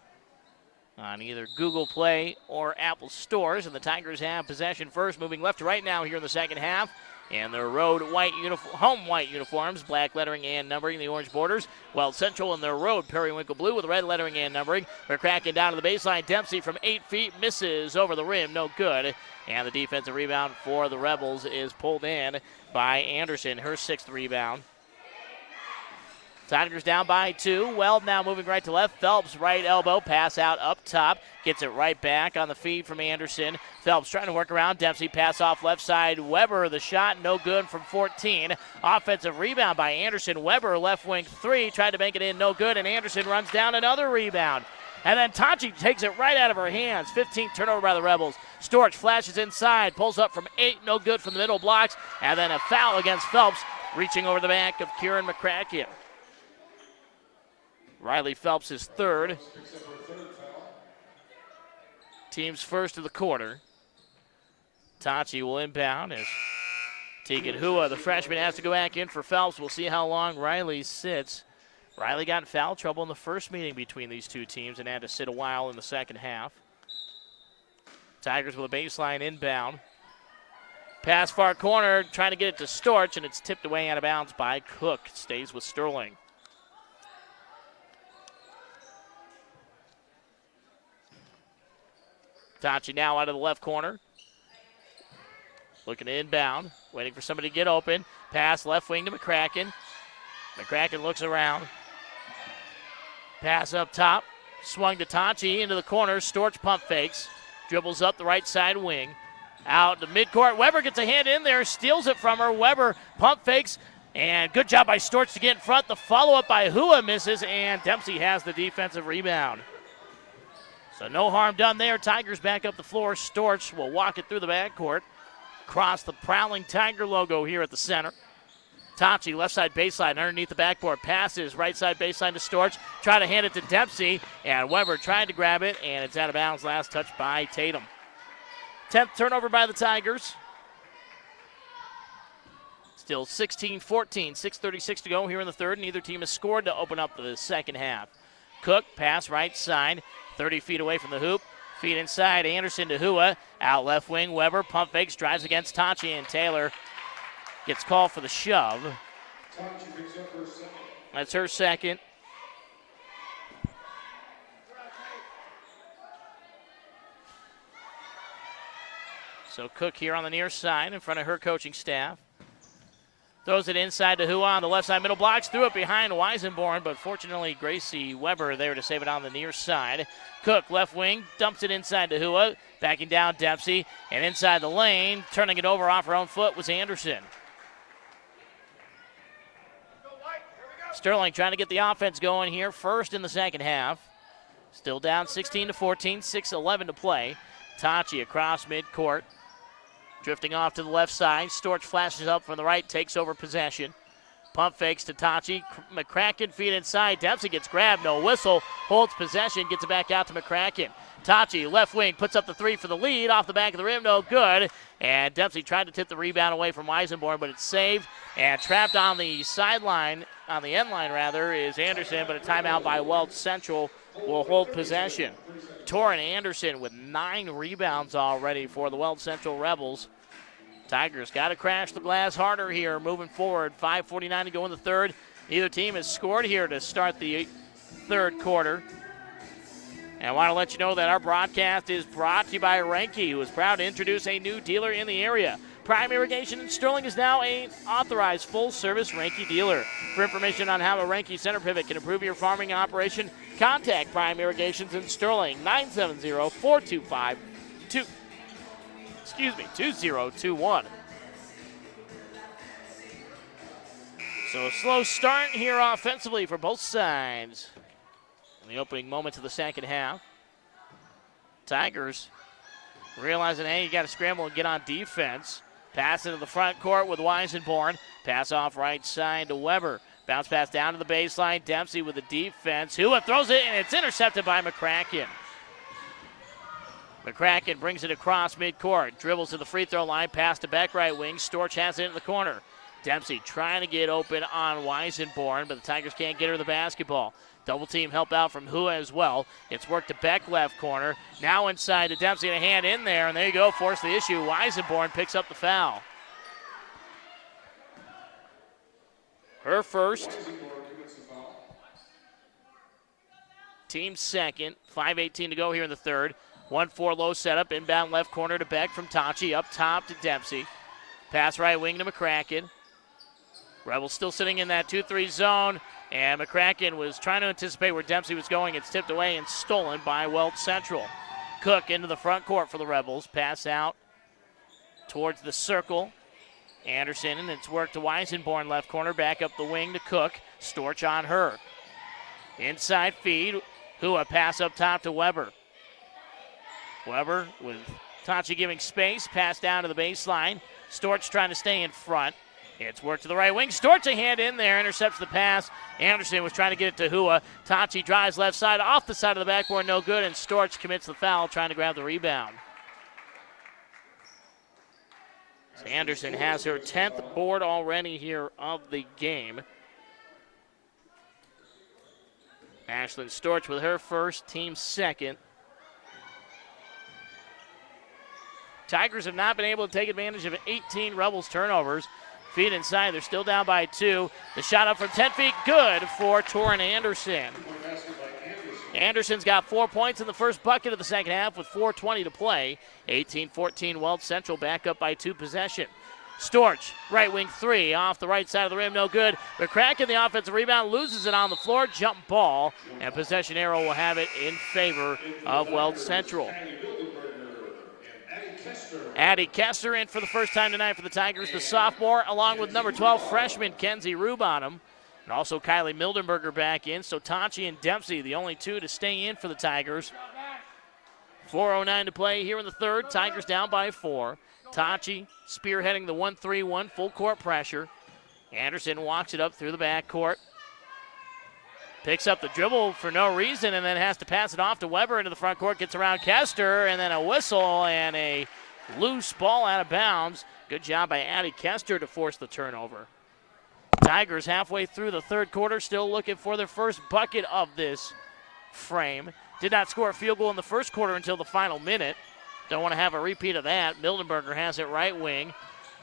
on either Google Play or Apple stores. And the Tigers have possession first, moving left to right now here in the second half. And their home white uniforms, black lettering and numbering, the orange borders. Weld Central in their road periwinkle blue with red lettering and numbering. They're cracking down to the baseline. Dempsey from 8 feet misses over the rim, no good. And the defensive rebound for the Rebels is pulled in by Anderson, her 6th rebound. Tigers down by 2. Weld now moving right to left. Phelps right elbow, pass out up top. Gets it right back on the feed from Anderson. Phelps trying to work around Dempsey. Pass off left side. Weber, the shot, no good from 14. Offensive rebound by Anderson. Weber, left wing 3, tried to make it in, no good. And Anderson runs down another rebound. And then Tachi takes it right out of her hands. 15th turnover by the Rebels. Storch flashes inside, pulls up from 8, no good from the middle blocks. And then a foul against Phelps, reaching over the back of Kieran McCracken. Riley Phelps is 3rd. Team's first of the quarter. Tachi will inbound as Tegan Hua, the freshman, has to go back in for Phelps. We'll see how long Riley sits. Riley got in foul trouble in the first meeting between these two teams and had to sit a while in the second half. Tigers with a baseline inbound. Pass far corner, trying to get it to Storch, and it's tipped away out of bounds by Cook. Stays with Sterling. Tachi now out of the left corner. Looking to inbound. Waiting for somebody to get open. Pass left wing to McCracken. McCracken looks around. Pass up top. Swung to Tachi into the corner. Storch pump fakes. Dribbles up the right side wing. Out to midcourt. Weber gets a hand in there. Steals it from her. Weber pump fakes. And good job by Storch to get in front. The follow-up by Hua misses. And Dempsey has the defensive rebound. So no harm done there. Tigers back up the floor. Storch will walk it through the backcourt. Across the Prowling Tiger logo here at the center. Tachi, left side baseline, underneath the backboard. Passes, right side baseline to Storch. Try to hand it to Dempsey. And Weber tried to grab it, and it's out of bounds. Last touch by Tatum. 10th turnover by the Tigers. Still 16-14, 6:36 to go here in the third. Neither team has scored to open up the second half. Cook, pass right side. 30 feet away from the hoop. Feet inside, Anderson to Hua. Out left wing, Weber pump fakes, drives against Tachi, and Taylor gets called for the shove. That's her second. So Cook here on the near side in front of her coaching staff. Throws it inside to Hua on the left side middle blocks. Threw it behind Weisenborn, but fortunately Gracie Weber there to save it on the near side. Cook, left wing, dumps it inside to Hua. Backing down Dempsey. And inside the lane, turning it over off her own foot was Anderson. Sterling trying to get the offense going here first in the second half. Still down 16-14, 6:11 to play. Tachi across midcourt. Drifting off to the left side. Storch flashes up from the right, takes over possession. Pump fakes to Tachi. McCracken feet inside. Dempsey gets grabbed, no whistle. Holds possession, gets it back out to McCracken. Tachi, left wing, puts up the 3 for the lead. Off the back of the rim, no good. And Dempsey tried to tip the rebound away from Weisenborn, but it's saved. And trapped on the sideline, on the end line rather, is Anderson, but a timeout by Weld Central will hold possession. Torrin Anderson with 9 rebounds already for the Weld Central Rebels. Tigers got to crash the glass harder here moving forward. 5:49 to go in the third. Neither team has scored here to start the third quarter. And I want to let you know that our broadcast is brought to you by Renke, who is proud to introduce a new dealer in the area. Prime Irrigation in Sterling is now an authorized full-service Renke dealer. For information on how a Renke center pivot can improve your farming operation, contact Prime Irrigations in Sterling, 970-425-2021. So a slow start here offensively for both sides in the opening moments of the second half. Tigers realizing, hey, you got to scramble and get on defense. Pass into the front court with Weisenborn. Pass off right side to Weber. Bounce pass down to the baseline. Dempsey with the defense. Hua throws it, and it's intercepted by McCracken. McCracken brings it across midcourt. Dribbles to the free throw line. Pass to back right wing. Storch has it in the corner. Dempsey trying to get open on Weisenborn, but the Tigers can't get her the basketball. Double team help out from Hua as well. It's worked to Beck left corner. Now inside to Dempsey, and a hand in there, and there you go, force the issue. Weisenborn picks up the foul. Her first. Team second. 5:18 to go here in the third. 1-4 low setup. Inbound left corner to Beck from Tachi. Up top to Dempsey. Pass right wing to McCracken. Rebels still sitting in that 2-3 zone. And McCracken was trying to anticipate where Dempsey was going. It's tipped away and stolen by Weld Central. Cook into the front court for the Rebels. Pass out towards the circle. Anderson, and it's worked to Weisenborn left corner. Back up the wing to Cook. Storch on her. Inside feed. Hua pass up top to Weber. Weber with Tachi giving space. Pass down to the baseline. Storch trying to stay in front. It's worked to the right wing. Storch a hand in there. Intercepts the pass. Anderson was trying to get it to Hua. Tachi drives left side off the side of the backboard. No good. And Storch commits the foul trying to grab the rebound. So Anderson has her 10th board already here of the game. Ashlyn Storch with her first, team second. Tigers have not been able to take advantage of 18 Rebels turnovers. Feet inside, they're still down by 2. The shot up from 10 feet, good for Torin Anderson. Anderson's got 4 points in the first bucket of the second half with 4:20 to play. 18-14 Weld Central back up by 2 possession. Storch, right wing 3, off the right side of the rim, no good. McCracken, the offensive rebound, loses it on the floor, jump ball, and possession arrow will have it in favor of Weld Central. Addie Kester in for the first time tonight for the Tigers, the sophomore, along with number 12 freshman Kenzie Rubonham. And also Kylie Mildenberger back in, so Tachi and Dempsey, the only 2 to stay in for the Tigers. 4:09 to play here in the third. Tigers down by 4. Tachi spearheading the 1-3-1 full court pressure. Anderson walks it up through the backcourt. Picks up the dribble for no reason and then has to pass it off to Weber into the front court. Gets around Kester and then a whistle and a loose ball out of bounds. Good job by Addie Kester to force the turnover. Tigers halfway through the third quarter, still looking for their first bucket of this frame. Did not score a field goal in the first quarter until the final minute. Don't want to have a repeat of that. Mildenberger has it right wing.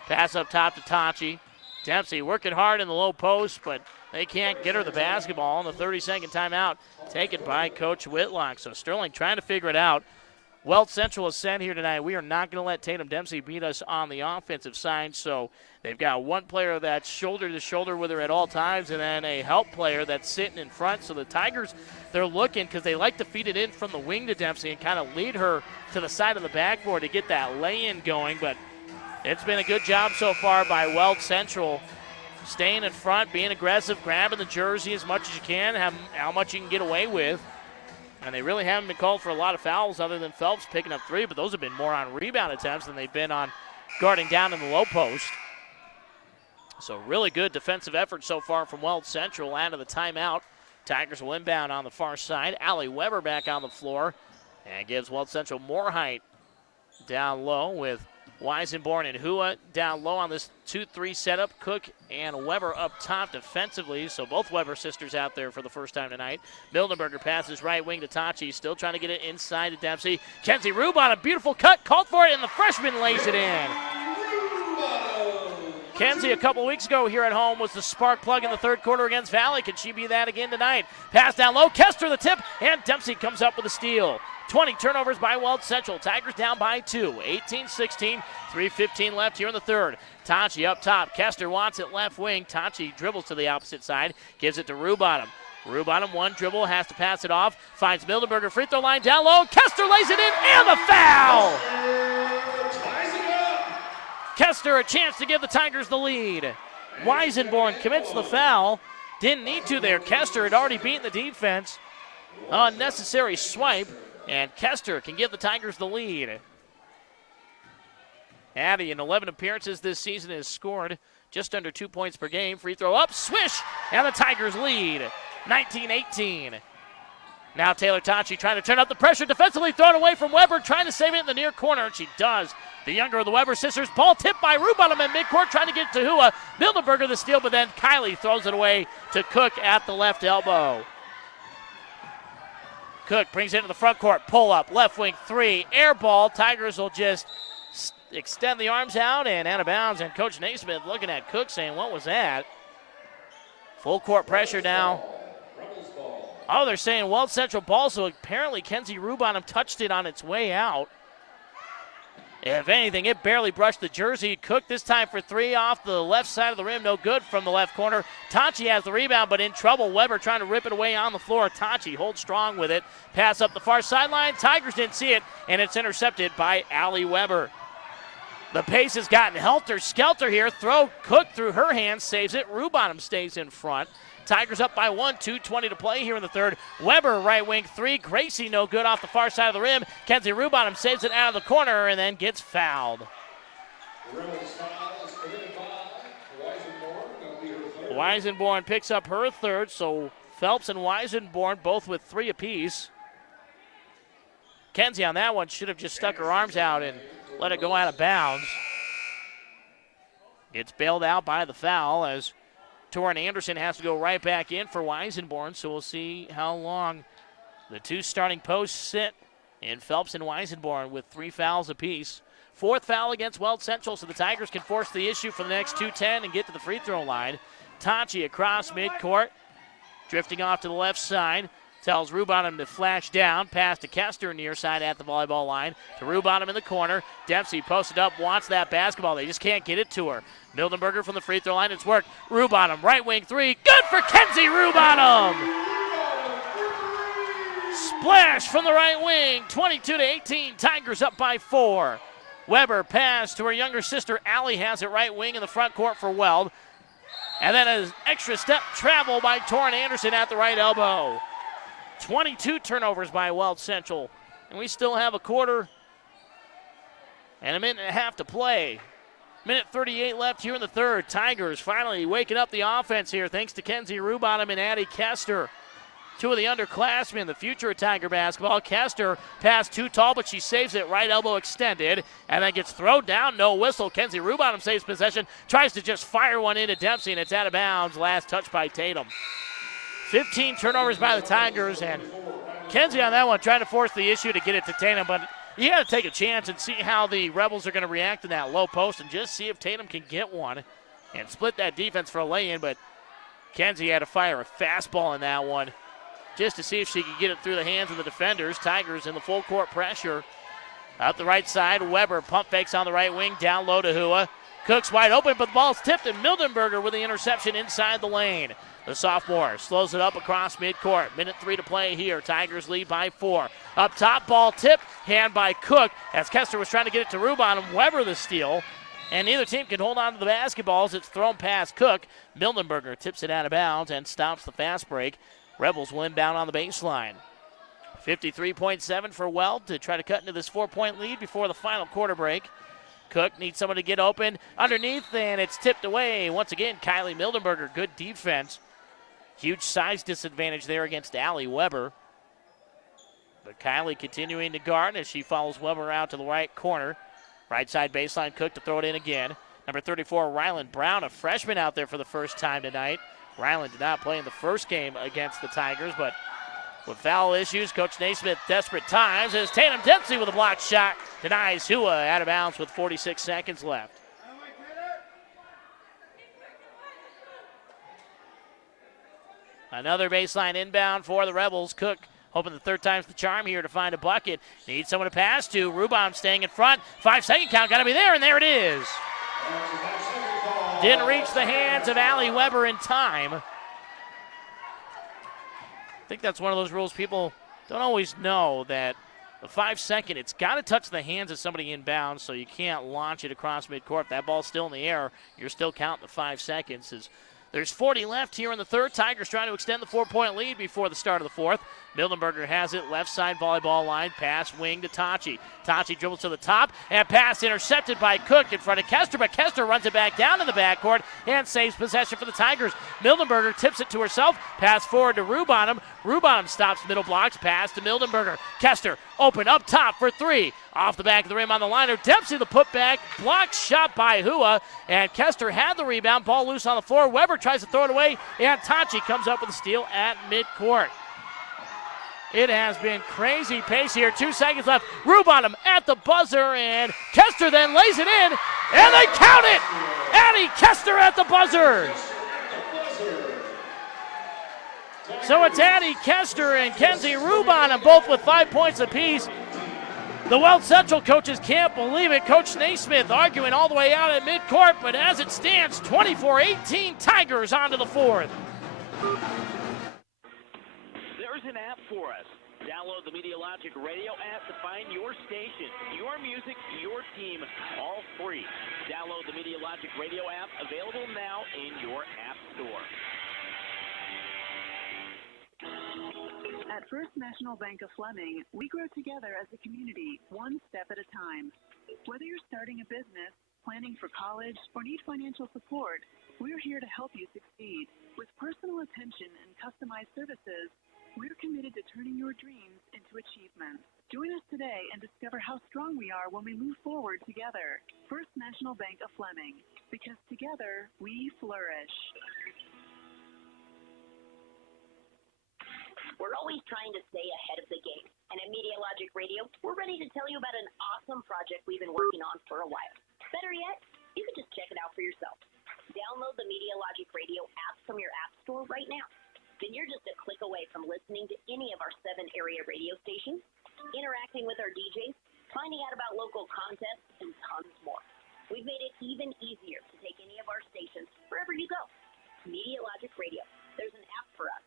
Pass up top to Tachi. Dempsey working hard in the low post, but they can't get her the basketball. On the 30-second timeout taken by Coach Whitlock. So Sterling trying to figure it out. Weld Central has said here tonight, we are not going to let Tatum Dempsey beat us on the offensive side. So they've got one player that's shoulder to shoulder with her at all times and then a help player that's sitting in front. So the Tigers, they're looking because they like to feed it in from the wing to Dempsey and kind of lead her to the side of the backboard to get that lay-in going. But it's been a good job so far by Weld Central. Staying in front, being aggressive, grabbing the jersey as much as you can, how much you can get away with. And they really haven't been called for a lot of fouls other than Phelps picking up 3, but those have been more on rebound attempts than they've been on guarding down in the low post. So really good defensive effort so far from Weld Central. Out of the timeout, Tigers will inbound on the far side. Allie Weber back on the floor and gives Weld Central more height down low with Weisenborn and Hua down low on this 2-3 setup. Cook and Weber up top defensively. So both Weber sisters out there for the first time tonight. Mildenberger passes right wing to Tachi. Still trying to get it inside to Dempsey. Kenzie Rubon, a beautiful cut. Called for it, and the freshman lays it in. Kenzie, a couple weeks ago here at home, was the spark plug in the third quarter against Valley. Can she be that again tonight? Pass down low. Kester the tip, and Dempsey comes up with a steal. 20 turnovers by Weld Central. Tigers down by 2. 18-16. 3:15 left here in the third. Tachi up top. Kester wants it left wing. Tachi dribbles to the opposite side. Gives it to Rubonham. Rubonham, one dribble, has to pass it off. Finds Mildenberger, free throw line down low. Kester lays it in, and the foul! Kester a chance to give the Tigers the lead. Weisenborn commits the foul. Didn't need to there. Kester had already beaten the defense. Unnecessary swipe. And Kester can give the Tigers the lead. Addie, in 11 appearances this season, has scored just under 2 points per game. Free throw up, swish, and the Tigers lead, 19-18. Now Taylor Tachi trying to turn up the pressure defensively, thrown away from Weber, trying to save it in the near corner, and she does. the younger of the Weber sisters. Ball tipped by Rubottom in midcourt, trying to get it to Hua. Mildenberger the steal, but then Kylie throws it away to Cook at the left elbow. Cook brings it into the front court. Pull up, left wing three, air ball. Tigers will just extend the arms out and out of bounds. And Coach Naismith looking at Cook saying, what was that? Full court pressure now. Oh, they're saying Weld Central ball, so apparently Kenzie Rubottom touched it on its way out. If anything, it barely brushed the jersey. Cook this time for three off the left side of the rim. No good from the left corner. Tachi has the rebound, but in trouble. Weber trying to rip it away on the floor. Tachi holds strong with it. Pass up the far sideline. Tigers didn't see it, and it's intercepted by Allie Weber. The pace has gotten helter-skelter here. Throw Cook through her hands, saves it. Rubottom stays in front. Tigers up by 1, 2:20 to play here in the third. Weber, right wing three. Gracie, no good off the far side of the rim. Kenzie Rubottom saves it out of the corner and then gets fouled. Weisenborn picks up her third, so Phelps and Weisenborn both with 3 apiece. Kenzie on that one should have just stuck her arms out and let it go out of bounds. Gets bailed out by the foul as Torrin Anderson has to go right back in for Weisenborn, so we'll see how long the 2 starting posts sit in Phelps and Weisenborn with 3 fouls apiece. 4th foul against Weld Central, so the Tigers can force the issue for the next 2:10 and get to the free throw line. Tachi across midcourt, drifting off to the left side. Tells Rubottom to flash down. Pass to Kester near side at the volleyball line. To Rubottom in the corner. Dempsey posted up, wants that basketball. They just can't get it to her. Mildenberger from the free throw line. It's worked. Rubottom, right wing three. Good for Kenzie Rubottom. Splash from the right wing. 22-18. Tigers up by 4. Weber pass to her younger sister. Allie has it right wing in the front court for Weld. And then an extra step travel by Torrin Anderson at the right elbow. 22 turnovers by Weld Central. And we still have a quarter and a minute and a half to play. Minute 38 left here in the third. Tigers finally waking up the offense here thanks to Kenzie Rubottom and Addie Kester. 2 of the underclassmen, the future of Tiger basketball. Kester passed too tall, but she saves it, right elbow extended, and then gets thrown down, no whistle. Kenzie Rubottom saves possession, tries to just fire one into Dempsey, and it's out of bounds. Last touch by Tatum. 15 turnovers by the Tigers, and Kenzie on that one trying to force the issue to get it to Tatum, but you got to take a chance and see how the Rebels are going to react in that low post and just see if Tatum can get one and split that defense for a lay-in, but Kenzie had to fire a fastball in that one just to see if she could get it through the hands of the defenders. Tigers in the full court pressure. Out the right side, Weber pump fakes on the right wing, down low to Hua. Cook's wide open, but the ball's tipped, and Mildenberger with the interception inside the lane. The sophomore slows it up across midcourt. Minute 3 to play here. Tigers lead by 4. Up top, ball tipped, hand by Cook as Kester was trying to get it to Rubottom. Weber the steal, and neither team can hold on to the basketballs. It's thrown past Cook. Mildenberger tips it out of bounds and stops the fast break. Rebels will inbound on the baseline. 53.7 for Weld to try to cut into this 4-point lead before the final quarter break. Cook needs someone to get open underneath, and it's tipped away. Once again, Kylie Mildenberger, good defense. Huge size disadvantage there against Allie Weber. But Kylie continuing to guard as she follows Weber out to the right corner. Right side baseline, Cook to throw it in again. Number 34, Ryland Brown, a freshman out there for the first time tonight. Ryland did not play in the first game against the Tigers, but with foul issues, Coach Naismith desperate times as Tatum Dempsey with a blocked shot denies Hua out of bounds with 46 seconds left. Another baseline inbound for the Rebels. Cook hoping the third time's the charm here to find a bucket. Needs someone to pass to. Rubottom staying in front. 5-second count, got to be there, and there it is. Didn't reach the hands of Allie Weber in time. I think that's one of those rules people don't always know, that the 5-second, it's got to touch the hands of somebody inbounds, so you can't launch it across midcourt. If that ball's still in the air, you're still counting the 5 seconds. There's 40 left here in the third. Tigers trying to extend the 4-point lead before the start of the fourth. Mildenberger has it, left side volleyball line, pass wing to Tachi. Tachi dribbles to the top, and pass intercepted by Cook in front of Kester, but Kester runs it back down to the backcourt and saves possession for the Tigers. Mildenberger tips it to herself, pass forward to Rubonham. Rubonham stops middle blocks, pass to Mildenberger. Kester open up top for three. Off the back of the rim on the liner. Dempsey the putback, blocked shot by Hua, and Kester had the rebound, ball loose on the floor. Weber tries to throw it away, and Tachi comes up with a steal at midcourt. It has been crazy pace here. 2 seconds left. Rubonham at the buzzer, and Kester then lays it in, and they count it! Addie Kester at the buzzer. So it's Addie Kester and Kenzie Rubonham, both with 5 points apiece. The Weld Central coaches can't believe it. Coach Naismith arguing all the way out at midcourt, but as it stands, 24-18 Tigers on to the fourth. There's an app for us. Download the Media Logic Radio app to find your station, your music, your team, all free. Download the Media Logic Radio app, available now in your app store. At First National Bank of Fleming, we grow together as a community, one step at a time. Whether you're starting a business, planning for college, or need financial support, we're here to help you succeed. With personal attention and customized services, we're committed to turning your dreams into achievements. Join us today and discover how strong we are when we move forward together. First National Bank of Fleming, because together we flourish. We're always trying to stay ahead of the game. And at Media Logic Radio, we're ready to tell you about an awesome project we've been working on for a while. Better yet, you can just check it out for yourself. Download the Media Logic Radio app from your app store right now. Then you're just a click away from listening to any of our 7 area radio stations, interacting with our DJs, finding out about local contests, and tons more. We've made it even easier to take any of our stations wherever you go. Media Logic Radio. There's an app for us.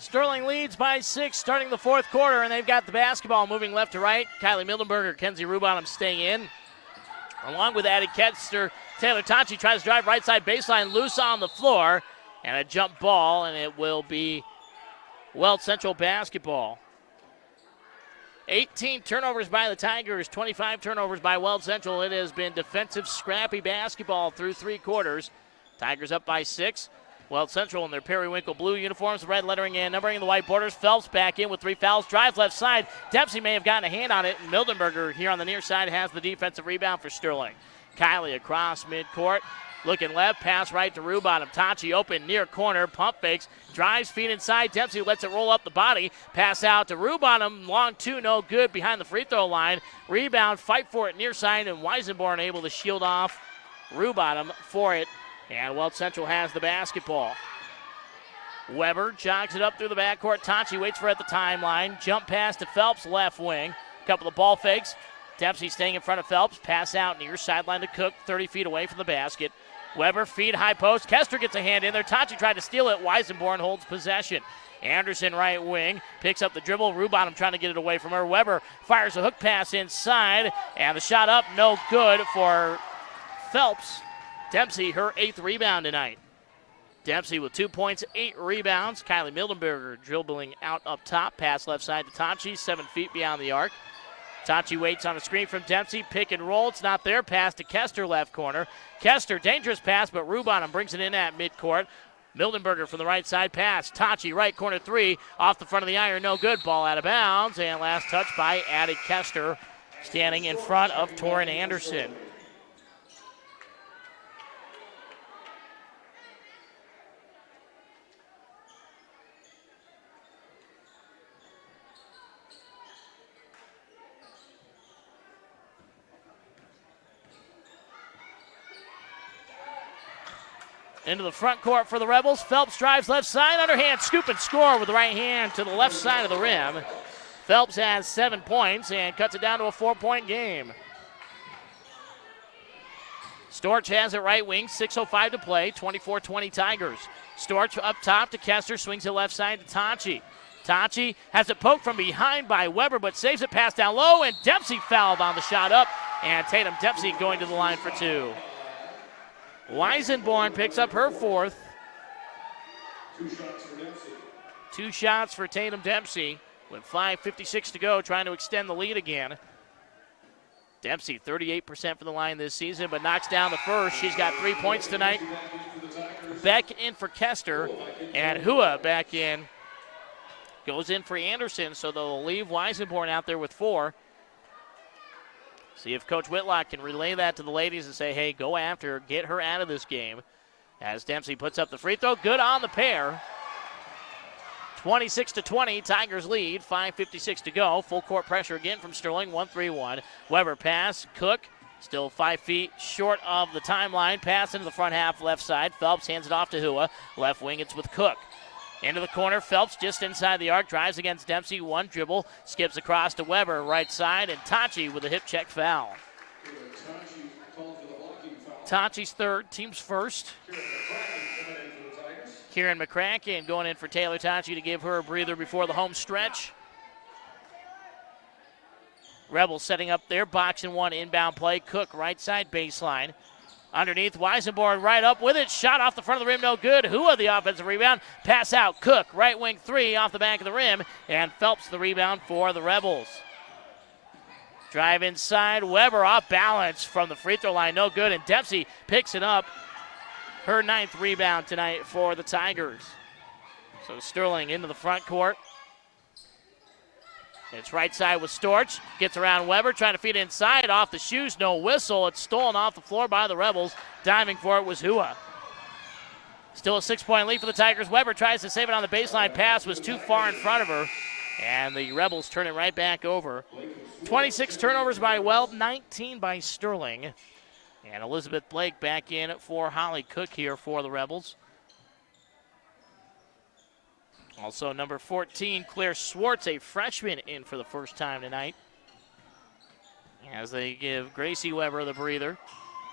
Sterling leads by 6 starting the fourth quarter, and they've got the basketball moving left to right. Kylie Mildenberger, Kenzie Rubonham staying in. Along with Addie Kester, Taylor Tachi tries to drive right side baseline, loose on the floor, and a jump ball, and it will be Weld Central basketball. 18 turnovers by the Tigers, 25 turnovers by Weld Central. It has been defensive, scrappy basketball through 3 quarters. Tigers up by 6. Weld Central in their periwinkle blue uniforms, red lettering and numbering in the white borders. Phelps back in with 3 fouls. Drive left side. Dempsey may have gotten a hand on it. And Mildenberger here on the near side has the defensive rebound for Sterling. Kylie across midcourt. Looking left, pass right to Rubonham. Tachi open near corner, pump fakes, drives feet inside. Dempsey lets it roll up the body. Pass out to Rubonham. Long 2, no good behind the free throw line. Rebound, fight for it near side, and Weisenborn able to shield off Rubonham for it. And Weld Central has the basketball. Weber jogs it up through the backcourt. Tachi waits for it at the timeline. Jump pass to Phelps, left wing. Couple of ball fakes. Dempsey staying in front of Phelps. Pass out near sideline to Cook, 30 feet away from the basket. Weber feed high post. Kester gets a hand in there. Tachi tried to steal it. Weisenborn holds possession. Anderson right wing picks up the dribble. Rubonham trying to get it away from her. Weber fires a hook pass inside, and the shot up no good for Phelps. Dempsey, her 8th rebound tonight. Dempsey with 2 points, 8 rebounds. Kylie Mildenberger dribbling out up top. Pass left side to Tachi, 7 feet beyond the arc. Tachi waits on a screen from Dempsey. Pick and roll. It's not there. Pass to Kester, left corner. Kester, dangerous pass, but Rubonham brings it in at midcourt. Mildenberger from the right side. Pass. Tachi, right corner 3. Off the front of the iron. No good. Ball out of bounds. And last touch by Addie Kester, standing in front of Torrin Anderson. Into the front court for the Rebels. Phelps drives left side, underhand scoop and score with the right hand to the left side of the rim. Phelps has 7 points and cuts it down to a 4-point game. Storch has it right wing, 6:05 to play, 24-20 Tigers. Storch up top to Kester, swings it left side to Tachi. Tachi has it poked from behind by Weber, but saves it, pass down low, and Dempsey fouled on the shot up, and Tatum Dempsey going to the line for 2. Weisenborn picks up her 4th. 2 shots for Dempsey. 2 shots for Tatum Dempsey with 5:56 to go, trying to extend the lead again. Dempsey, 38% for the line this season, but knocks down the first. She's got 3 points tonight. Beck in for Kester, and Hua back in. Goes in for Anderson, so they'll leave Weisenborn out there with 4. See if Coach Whitlock can relay that to the ladies and say, hey, go after her, get her out of this game. As Dempsey puts up the free throw, good on the pair. 26-20, Tigers lead, 5:56 to go. Full court pressure again from Sterling, 1-3-1. Weber pass, Cook, still 5 feet short of the timeline. Pass into the front half, left side. Phelps hands it off to Hua. Left wing, it's with Cook. Into the corner, Phelps just inside the arc, drives against Dempsey, 1 dribble, skips across to Weber, right side, and Tachi with a hip check foul. Tachi's third, team's first. Kieran McCracken going in for Taylor Tachi to give her a breather before the home stretch. Rebels setting up their box and 1 inbound play. Cook right side baseline. Underneath, Weisenborn right up with it. Shot off the front of the rim, no good. Hua the offensive rebound. Pass out, Cook, right wing 3 off the back of the rim. And Phelps the rebound for the Rebels. Drive inside, Weber off balance from the free throw line, no good. And Dempsey picks it up. Her 9th rebound tonight for the Tigers. So Sterling into the front court. It's right side with Storch. Gets around Weber, trying to feed inside. Off the shoes, no whistle. It's stolen off the floor by the Rebels. Diving for it was Hua. Still a 6-point lead for the Tigers. Weber tries to save it on the baseline. Pass was too far in front of her. And the Rebels turn it right back over. 26 turnovers by Weld, 19 by Sterling. And Elizabeth Blake back in for Holly Cook here for the Rebels. Also number 14, Claire Swartz, a freshman, in for the first time tonight. As they give Gracie Weber the breather.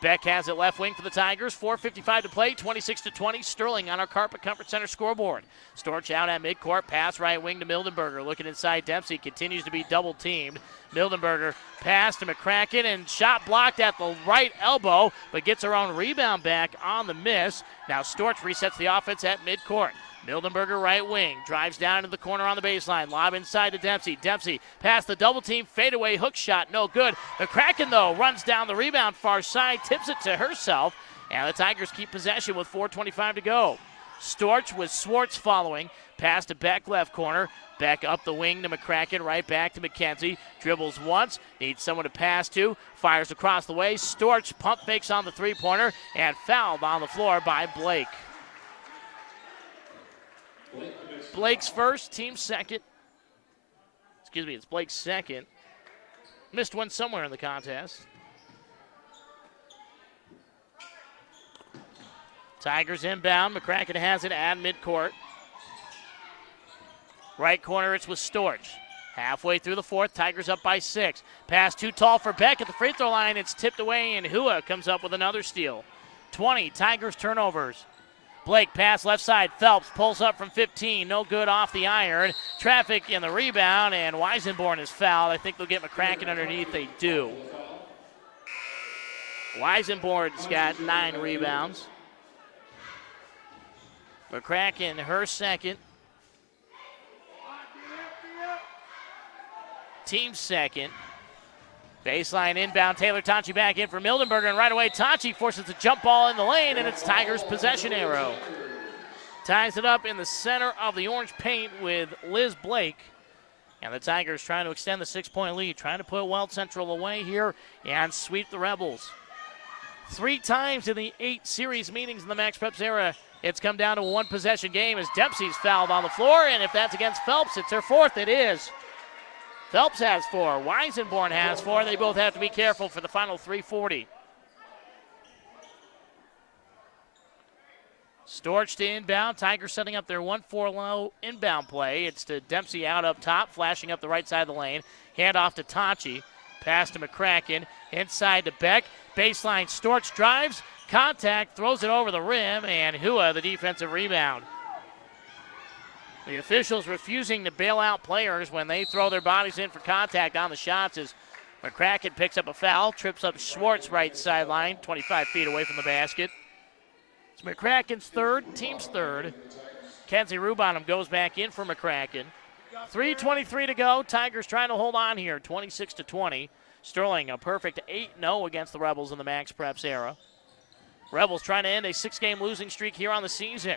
Beck has it left wing for the Tigers. 4:55 to play, 26-20. Sterling on our Carpet Comfort Center scoreboard. Storch out at midcourt, pass right wing to Mildenberger. Looking inside, Dempsey continues to be double teamed. Mildenberger pass to McCracken, and shot blocked at the right elbow, but gets her own rebound back on the miss. Now Storch resets the offense at midcourt. Mildenberger right wing, drives down into the corner on the baseline. Lob inside to Dempsey. Dempsey past the double team, fadeaway hook shot, no good. McCracken, though, runs down the rebound far side, tips it to herself, and the Tigers keep possession with 4:25 to go. Storch with Swartz following. Pass to Beck, left corner. Beck up the wing to McCracken, right back to McKenzie. Dribbles once, needs someone to pass to. Fires across the way. Storch pump fakes on the three-pointer, and fouled on the floor by Blake. Blake's first, team second. Excuse me, it's Blake's second. Missed one somewhere in the contest. Tigers inbound. McCracken has it at midcourt. Right corner, it's with Storch. Halfway through the fourth, Tigers up by 6. Pass too tall for Beck at the free throw line. It's tipped away, and Hua comes up with another steal. 20, Tigers turnovers. Blake pass left side. Phelps pulls up from 15. No good off the iron. Traffic in the rebound, and Weisenborn is fouled. I think they'll get McCracken underneath. They do. Weisenborn's got 9 rebounds. McCracken, her second. Team second. Baseline inbound, Taylor Tachi back in for Mildenberger, and right away Tachi forces a jump ball in the lane, and it's Tigers' possession arrow. Ties it up in the center of the orange paint with Liz Blake. And the Tigers trying to extend the 6-point lead, trying to put Weld Central away here and sweep the Rebels. 3 times in the 8 series meetings in the Max Preps era, it's come down to a 1-possession game as Dempsey's fouled on the floor, and if that's against Phelps, it's her 4th. It is. Phelps has 4. Weisenborn has 4. They both have to be careful for the final 3:40. Storch to inbound. Tigers setting up their 1-4 low inbound play. It's to Dempsey out up top, flashing up the right side of the lane. Hand off to Tachi. Pass to McCracken. Inside to Beck. Baseline, Storch drives. Contact, throws it over the rim, and Hua the defensive rebound. The officials refusing to bail out players when they throw their bodies in for contact on the shots as McCracken picks up a foul, trips up Schwartz right sideline, 25 feet away from the basket. It's McCracken's 3rd, team's 3rd. Kenzie Rubonham goes back in for McCracken. 3:23 to go. Tigers trying to hold on here, 26-20. Sterling a perfect 8-0 against the Rebels in the Max Preps era. Rebels trying to end a 6-game losing streak here on the season.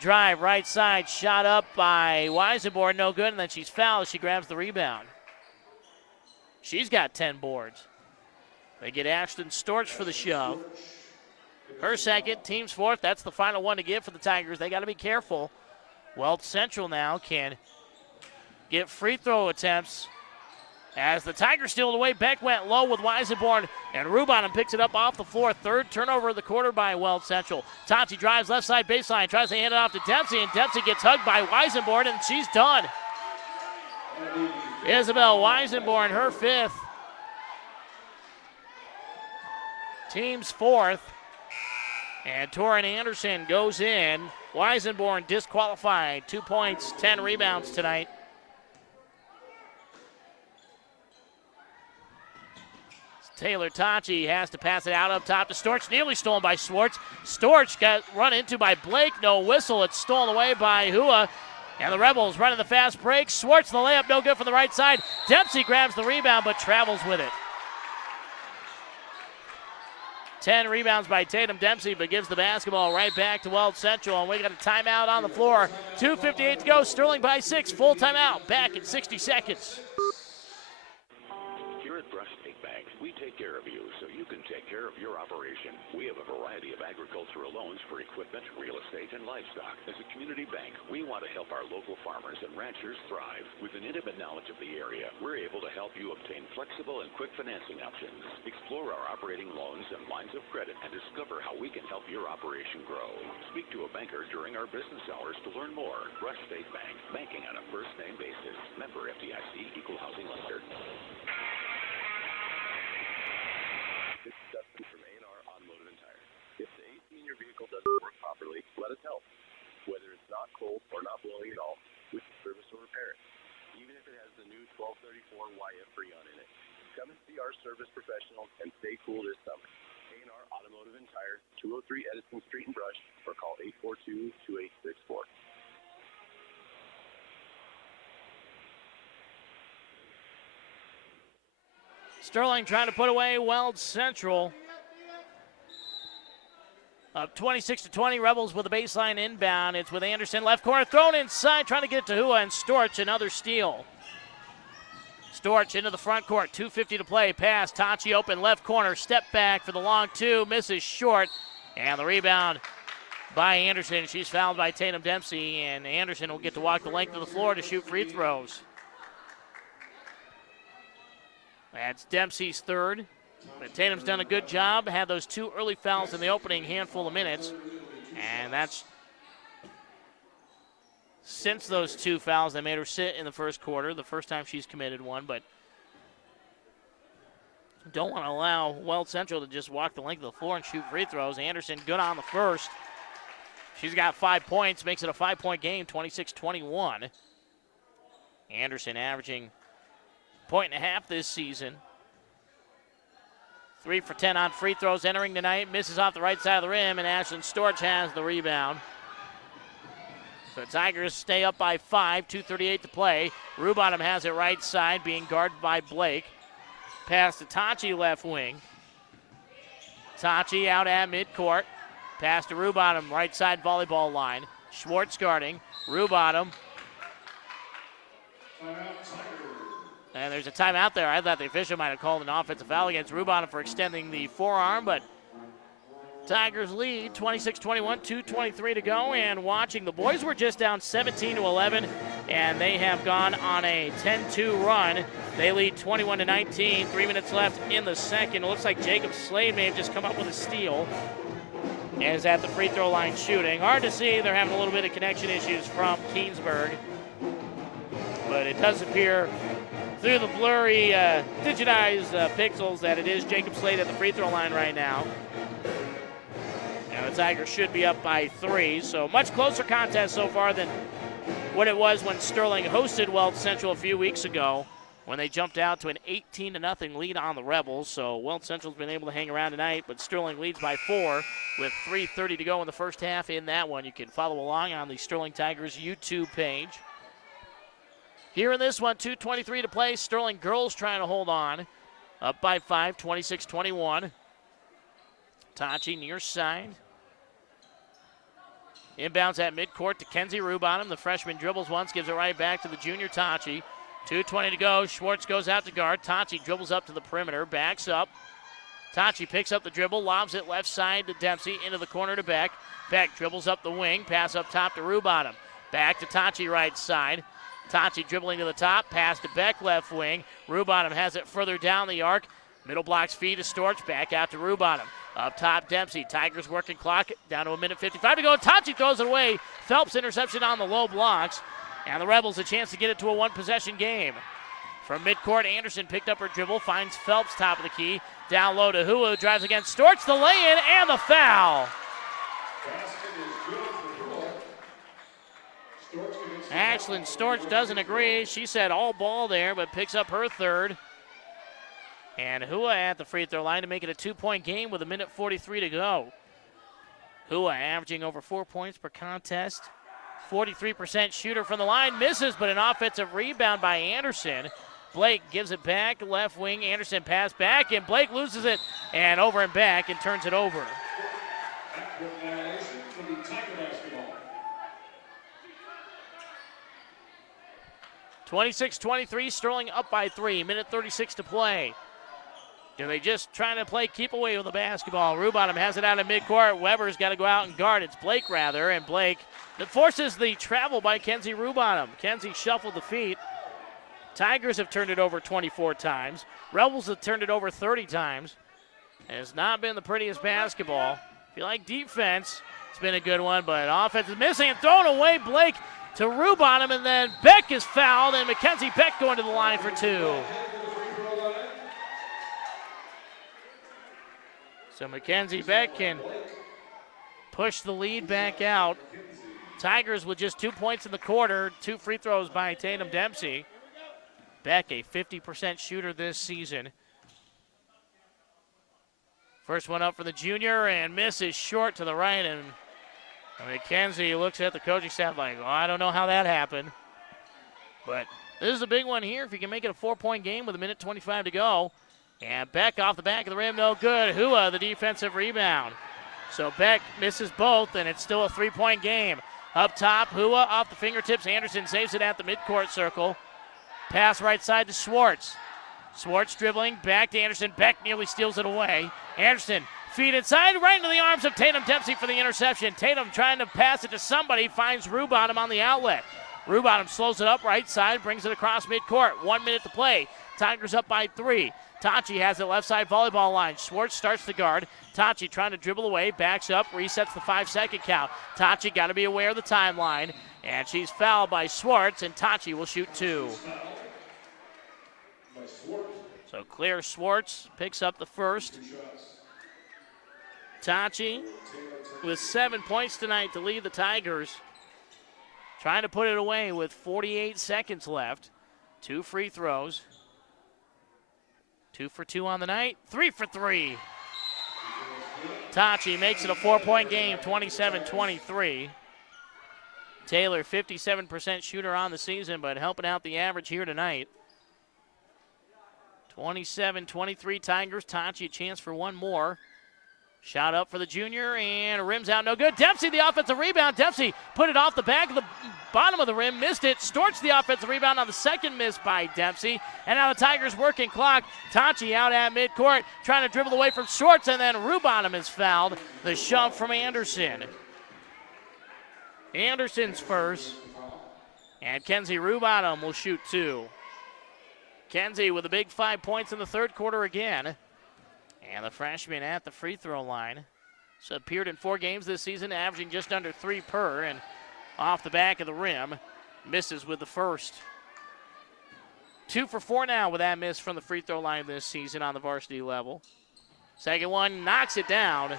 Drive right side, shot up by Weisenborn, no good, and then she's fouled as she grabs the rebound. She's got 10 boards. They get Ashton Storch for the shove. Her second, team's fourth. That's the final one to give for the Tigers. They got to be careful. Weld Central now can get free throw attempts. As the Tigers steal it away, Beck went low with Weisenborn, and Rubonham picks it up off the floor. Third turnover of the quarter by Weld Central. Tachi drives left side baseline, tries to hand it off to Dempsey, and Dempsey gets hugged by Weisenborn, and she's done. Isabel Weisenborn, her fifth. Team's fourth. And Torin Anderson goes in. Weisenborn disqualified. 2 points, 10 rebounds tonight. Taylor Tachi has to pass it out up top to Storch. Nearly stolen by Schwartz. Storch got run into by Blake. No whistle. It's stolen away by Hua. And the Rebels running the fast break. Schwartz, the layup, no good from the right side. Dempsey grabs the rebound but travels with it. 10 rebounds by Tatum Dempsey, but gives the basketball right back to Weld Central. And we got a timeout on the floor. 2:58 to go. Sterling by 6. Full timeout. Back in 60 seconds. Here at Brush State Bank, we take care of you so you can take care of your operation. We have a variety of agricultural loans for equipment, real estate, and livestock. As a community bank, we want to help our local farmers and ranchers thrive. With an intimate knowledge of the area, we're able to help you obtain flexible and quick financing options. Explore our operating loans and lines of credit and discover how we can help your operation grow. Speak to a banker during our business hours to learn more. Brush State Bank, banking on a first-name basis. Member FDIC, Equal Housing Lender. This is Dustin from A&R Automotive and Tire. If the AC in your vehicle doesn't work properly, let us help. Whether it's not cold or not blowing at all, we can service or repair it. Even if it has the new 1234 YF Freon in it. Come and see our service professionals and stay cool this summer. A&R Automotive and Tire, 203 Edison Street in Brush, or call 842-2864. Sterling trying to put away Weld Central. Up 26-20, Rebels with a baseline inbound. It's with Anderson, left corner, thrown inside, trying to get to Hua, and Storch, another steal. Storch into the front court, 2:50 to play, pass, Tachi open, left corner, step back for the long two, misses short, and the rebound by Anderson. She's fouled by Tatum Dempsey, and Anderson will get to walk the length of the floor to shoot free throws. That's Dempsey's third. But Tatum's done a good job. Had those 2 early fouls in the opening handful of minutes. And that's since those 2 fouls, they made her sit in the first quarter, the first time she's committed one. But don't want to allow Weld Central to just walk the length of the floor and shoot free throws. Anderson good on the first. She's got 5 points, makes it a 5-point game, 26-21. Anderson averaging 1.5 this season. 3 for 10 on free throws entering tonight. Misses off the right side of the rim, and Ashlyn Storch has the rebound. So Tigers stay up by 5, 2:38 to play. Rubonham has it right side, being guarded by Blake. Pass to Tachi left wing. Tachi out at midcourt. Pass to Rubonham, right side volleyball line. Schwartz guarding. Rubonham. And there's a timeout there. I thought the official might have called an offensive foul against Rubonham for extending the forearm, but Tigers lead 26-21, 2:23 to go. And watching, the boys were just down 17-11, and they have gone on a 10-2 run. They lead 21-19, 3 minutes left in the second. It looks like Jacob Slade may have just come up with a steal. And is at the free throw line shooting. Hard to see. They're having a little bit of connection issues from Keensburg. But it does appear through the blurry, digitized pixels that it is Jacob Slade at the free throw line right now. And the Tigers should be up by 3. So much closer contest so far than what it was when Sterling hosted Weld Central a few weeks ago. when they jumped out to an 18-0 lead on the Rebels. So Weld Central's been able to hang around tonight, but Sterling leads by 4 with 3:30 to go in the first half in that one. You can follow along on the Sterling Tigers YouTube page. Here in this one, 2:23 to play. Sterling girls trying to hold on. Up by 5, 26-21. Tachi near side. Inbounds at midcourt to Kenzie Rubonham. The freshman dribbles once, gives it right back to the junior Tachi. 2:20 to go. Schwartz goes out to guard. Tachi dribbles up to the perimeter, backs up. Tachi picks up the dribble, lobs it left side to Dempsey, into the corner to Beck. Beck dribbles up the wing, pass up top to Rubonham. Back to Tachi right side. Tachi dribbling to the top, pass to Beck left wing. Rubonham has it further down the arc. Middle blocks feed to Storch, back out to Rubonham. Up top, Dempsey. Tigers working clock down to 1:55 to go. Tachi throws it away. Phelps interception on the low blocks. And the Rebels a chance to get it to a one-possession game. From midcourt, Anderson picked up her dribble, finds Phelps top of the key. Down low to Hua, drives against Storch, the lay-in and the foul. Ashlyn Storch doesn't agree. She said all ball there, but picks up her third. And Hua at the free throw line to make it a 2-point game with 1:43 to go. Hua averaging over 4 points per contest. 43% shooter from the line, misses, but an offensive rebound by Anderson. Blake gives it back, left wing. Anderson pass back, and Blake loses it, and over and back, and turns it over. 26-23, Sterling up by 3, 1:36 to play. Do they just trying to play keep away with the basketball? Rubonham has it out of midcourt. Weber's got to go out and guard. It's Blake rather, and Blake that forces the travel by Kenzie Rubonham. Kenzie shuffled the feet. Tigers have turned it over 24 times. Rebels have turned it over 30 times. It has not been the prettiest basketball. If you like defense, it's been a good one, but offense is missing and thrown away. Blake to Rubonham, and then Beck is fouled, and Mackenzie Beck going to the line for 2. So Mackenzie Beck can push the lead back out. Tigers with just 2 points in the quarter, 2 free throws by Tatum Dempsey. Beck, a 50% shooter this season. First one up for the junior, and misses short to the right, and Mackenzie looks at the coaching staff like, I don't know how that happened. But this is a big one here if you can make it a 4-point game with 1:25 to go. And Beck off the back of the rim, no good. Hua, the defensive rebound. So Beck misses both, and it's still a 3-point game. Up top, Hua off the fingertips. Anderson saves it at the midcourt circle. Pass right side to Schwartz. Schwartz dribbling, back to Anderson. Beck nearly steals it away. Anderson, feed inside, right into the arms of Tatum Dempsey for the interception. Tatum trying to pass it to somebody, finds Rubonham on the outlet. Rubonham slows it up right side, brings it across midcourt. 1 minute to play. Tigers up by 3. Tachi has it left side volleyball line. Schwartz starts the guard. Tachi trying to dribble away, backs up, resets the 5-second count. Tachi got to be aware of the timeline, and she's fouled by Schwartz, and Tachi will shoot 2. So Claire Schwartz picks up the first. Tachi with 7 points tonight to lead the Tigers. Trying to put it away with 48 seconds left. 2 free throws. 2 for 2 on the night, 3 for 3. Tachi makes it a 4-point game, 27-23. Taylor, 57% shooter on the season, but helping out the average here tonight. 27-23 Tigers. Tachi a chance for one more. Shot up for the junior, and rims out, no good. Dempsey, the offensive rebound. Dempsey put it off the back of the bottom of the rim, missed it. Storch, the offensive rebound on the second miss by Dempsey. And now the Tigers working clock. Tachi out at midcourt, trying to dribble away from Schwartz, and then Rubonham is fouled. The shove from Anderson. Anderson's first, and Kenzie Rubonham will shoot 2. Kenzie with a big 5 points in the third quarter again. And the freshman at the free throw line. So appeared in 4 games this season, averaging just under 3 per, and off the back of the rim, misses with the first. 2 for 4 now with that miss from the free throw line this season on the varsity level. Second one knocks it down.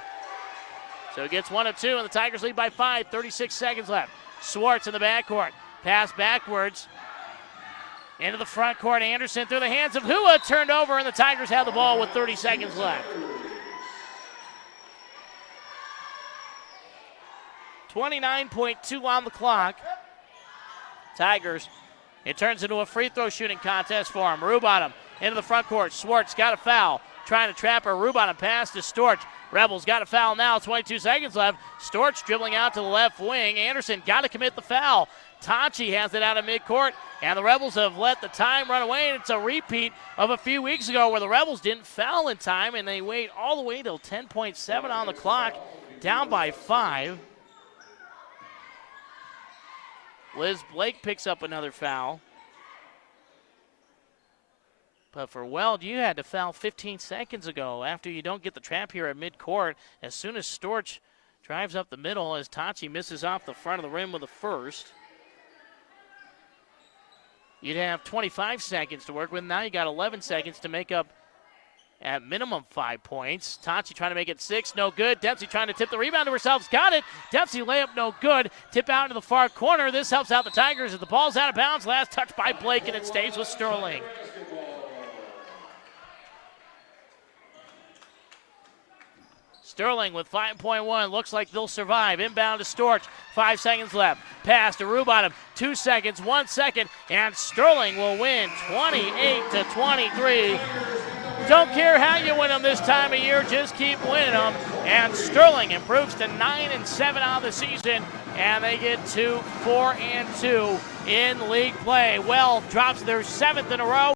So it gets 1 of 2, and the Tigers lead by 5, 36 seconds left. Schwartz in the backcourt. Pass backwards. Into the front court, Anderson through the hands of Hua, turned over, and the Tigers have the ball with 30 seconds left. 29.2 on the clock. Tigers, it turns into a free throw shooting contest for him. Rubottom into the front court. Swartz got a foul, trying to trap her. Rubottom pass to Storch. Rebels got a foul now, 22 seconds left. Storch dribbling out to the left wing. Anderson got to commit the foul. Tachi has it out of midcourt, and the Rebels have let the time run away, and it's a repeat of a few weeks ago where the Rebels didn't foul in time, and they wait all the way till 10.7 on the clock, down by 5. Liz Blake picks up another foul. But for Weld, you had to foul 15 seconds ago after you don't get the trap here at midcourt. As soon as Storch drives up the middle, as Tachi misses off the front of the rim with the first. You'd have 25 seconds to work with. Now you got 11 seconds to make up at minimum 5 points. Tachi trying to make it 6, no good. Dempsey trying to tip the rebound to herself, got it. Dempsey layup, no good. Tip out into the far corner. This helps out the Tigers as the ball's out of bounds. Last touch by Blake, and it stays with Sterling. Sterling with 5.1. Looks like they'll survive. Inbound to Storch. 5 seconds left. Pass to Rubottom. 2 seconds, 1 second, and Sterling will win 28-23. Don't care how you win them this time of year, just keep winning them. And Sterling improves to 9-7 on the season, and they get to 4-2 in league play. Well, drops their 7th in a row.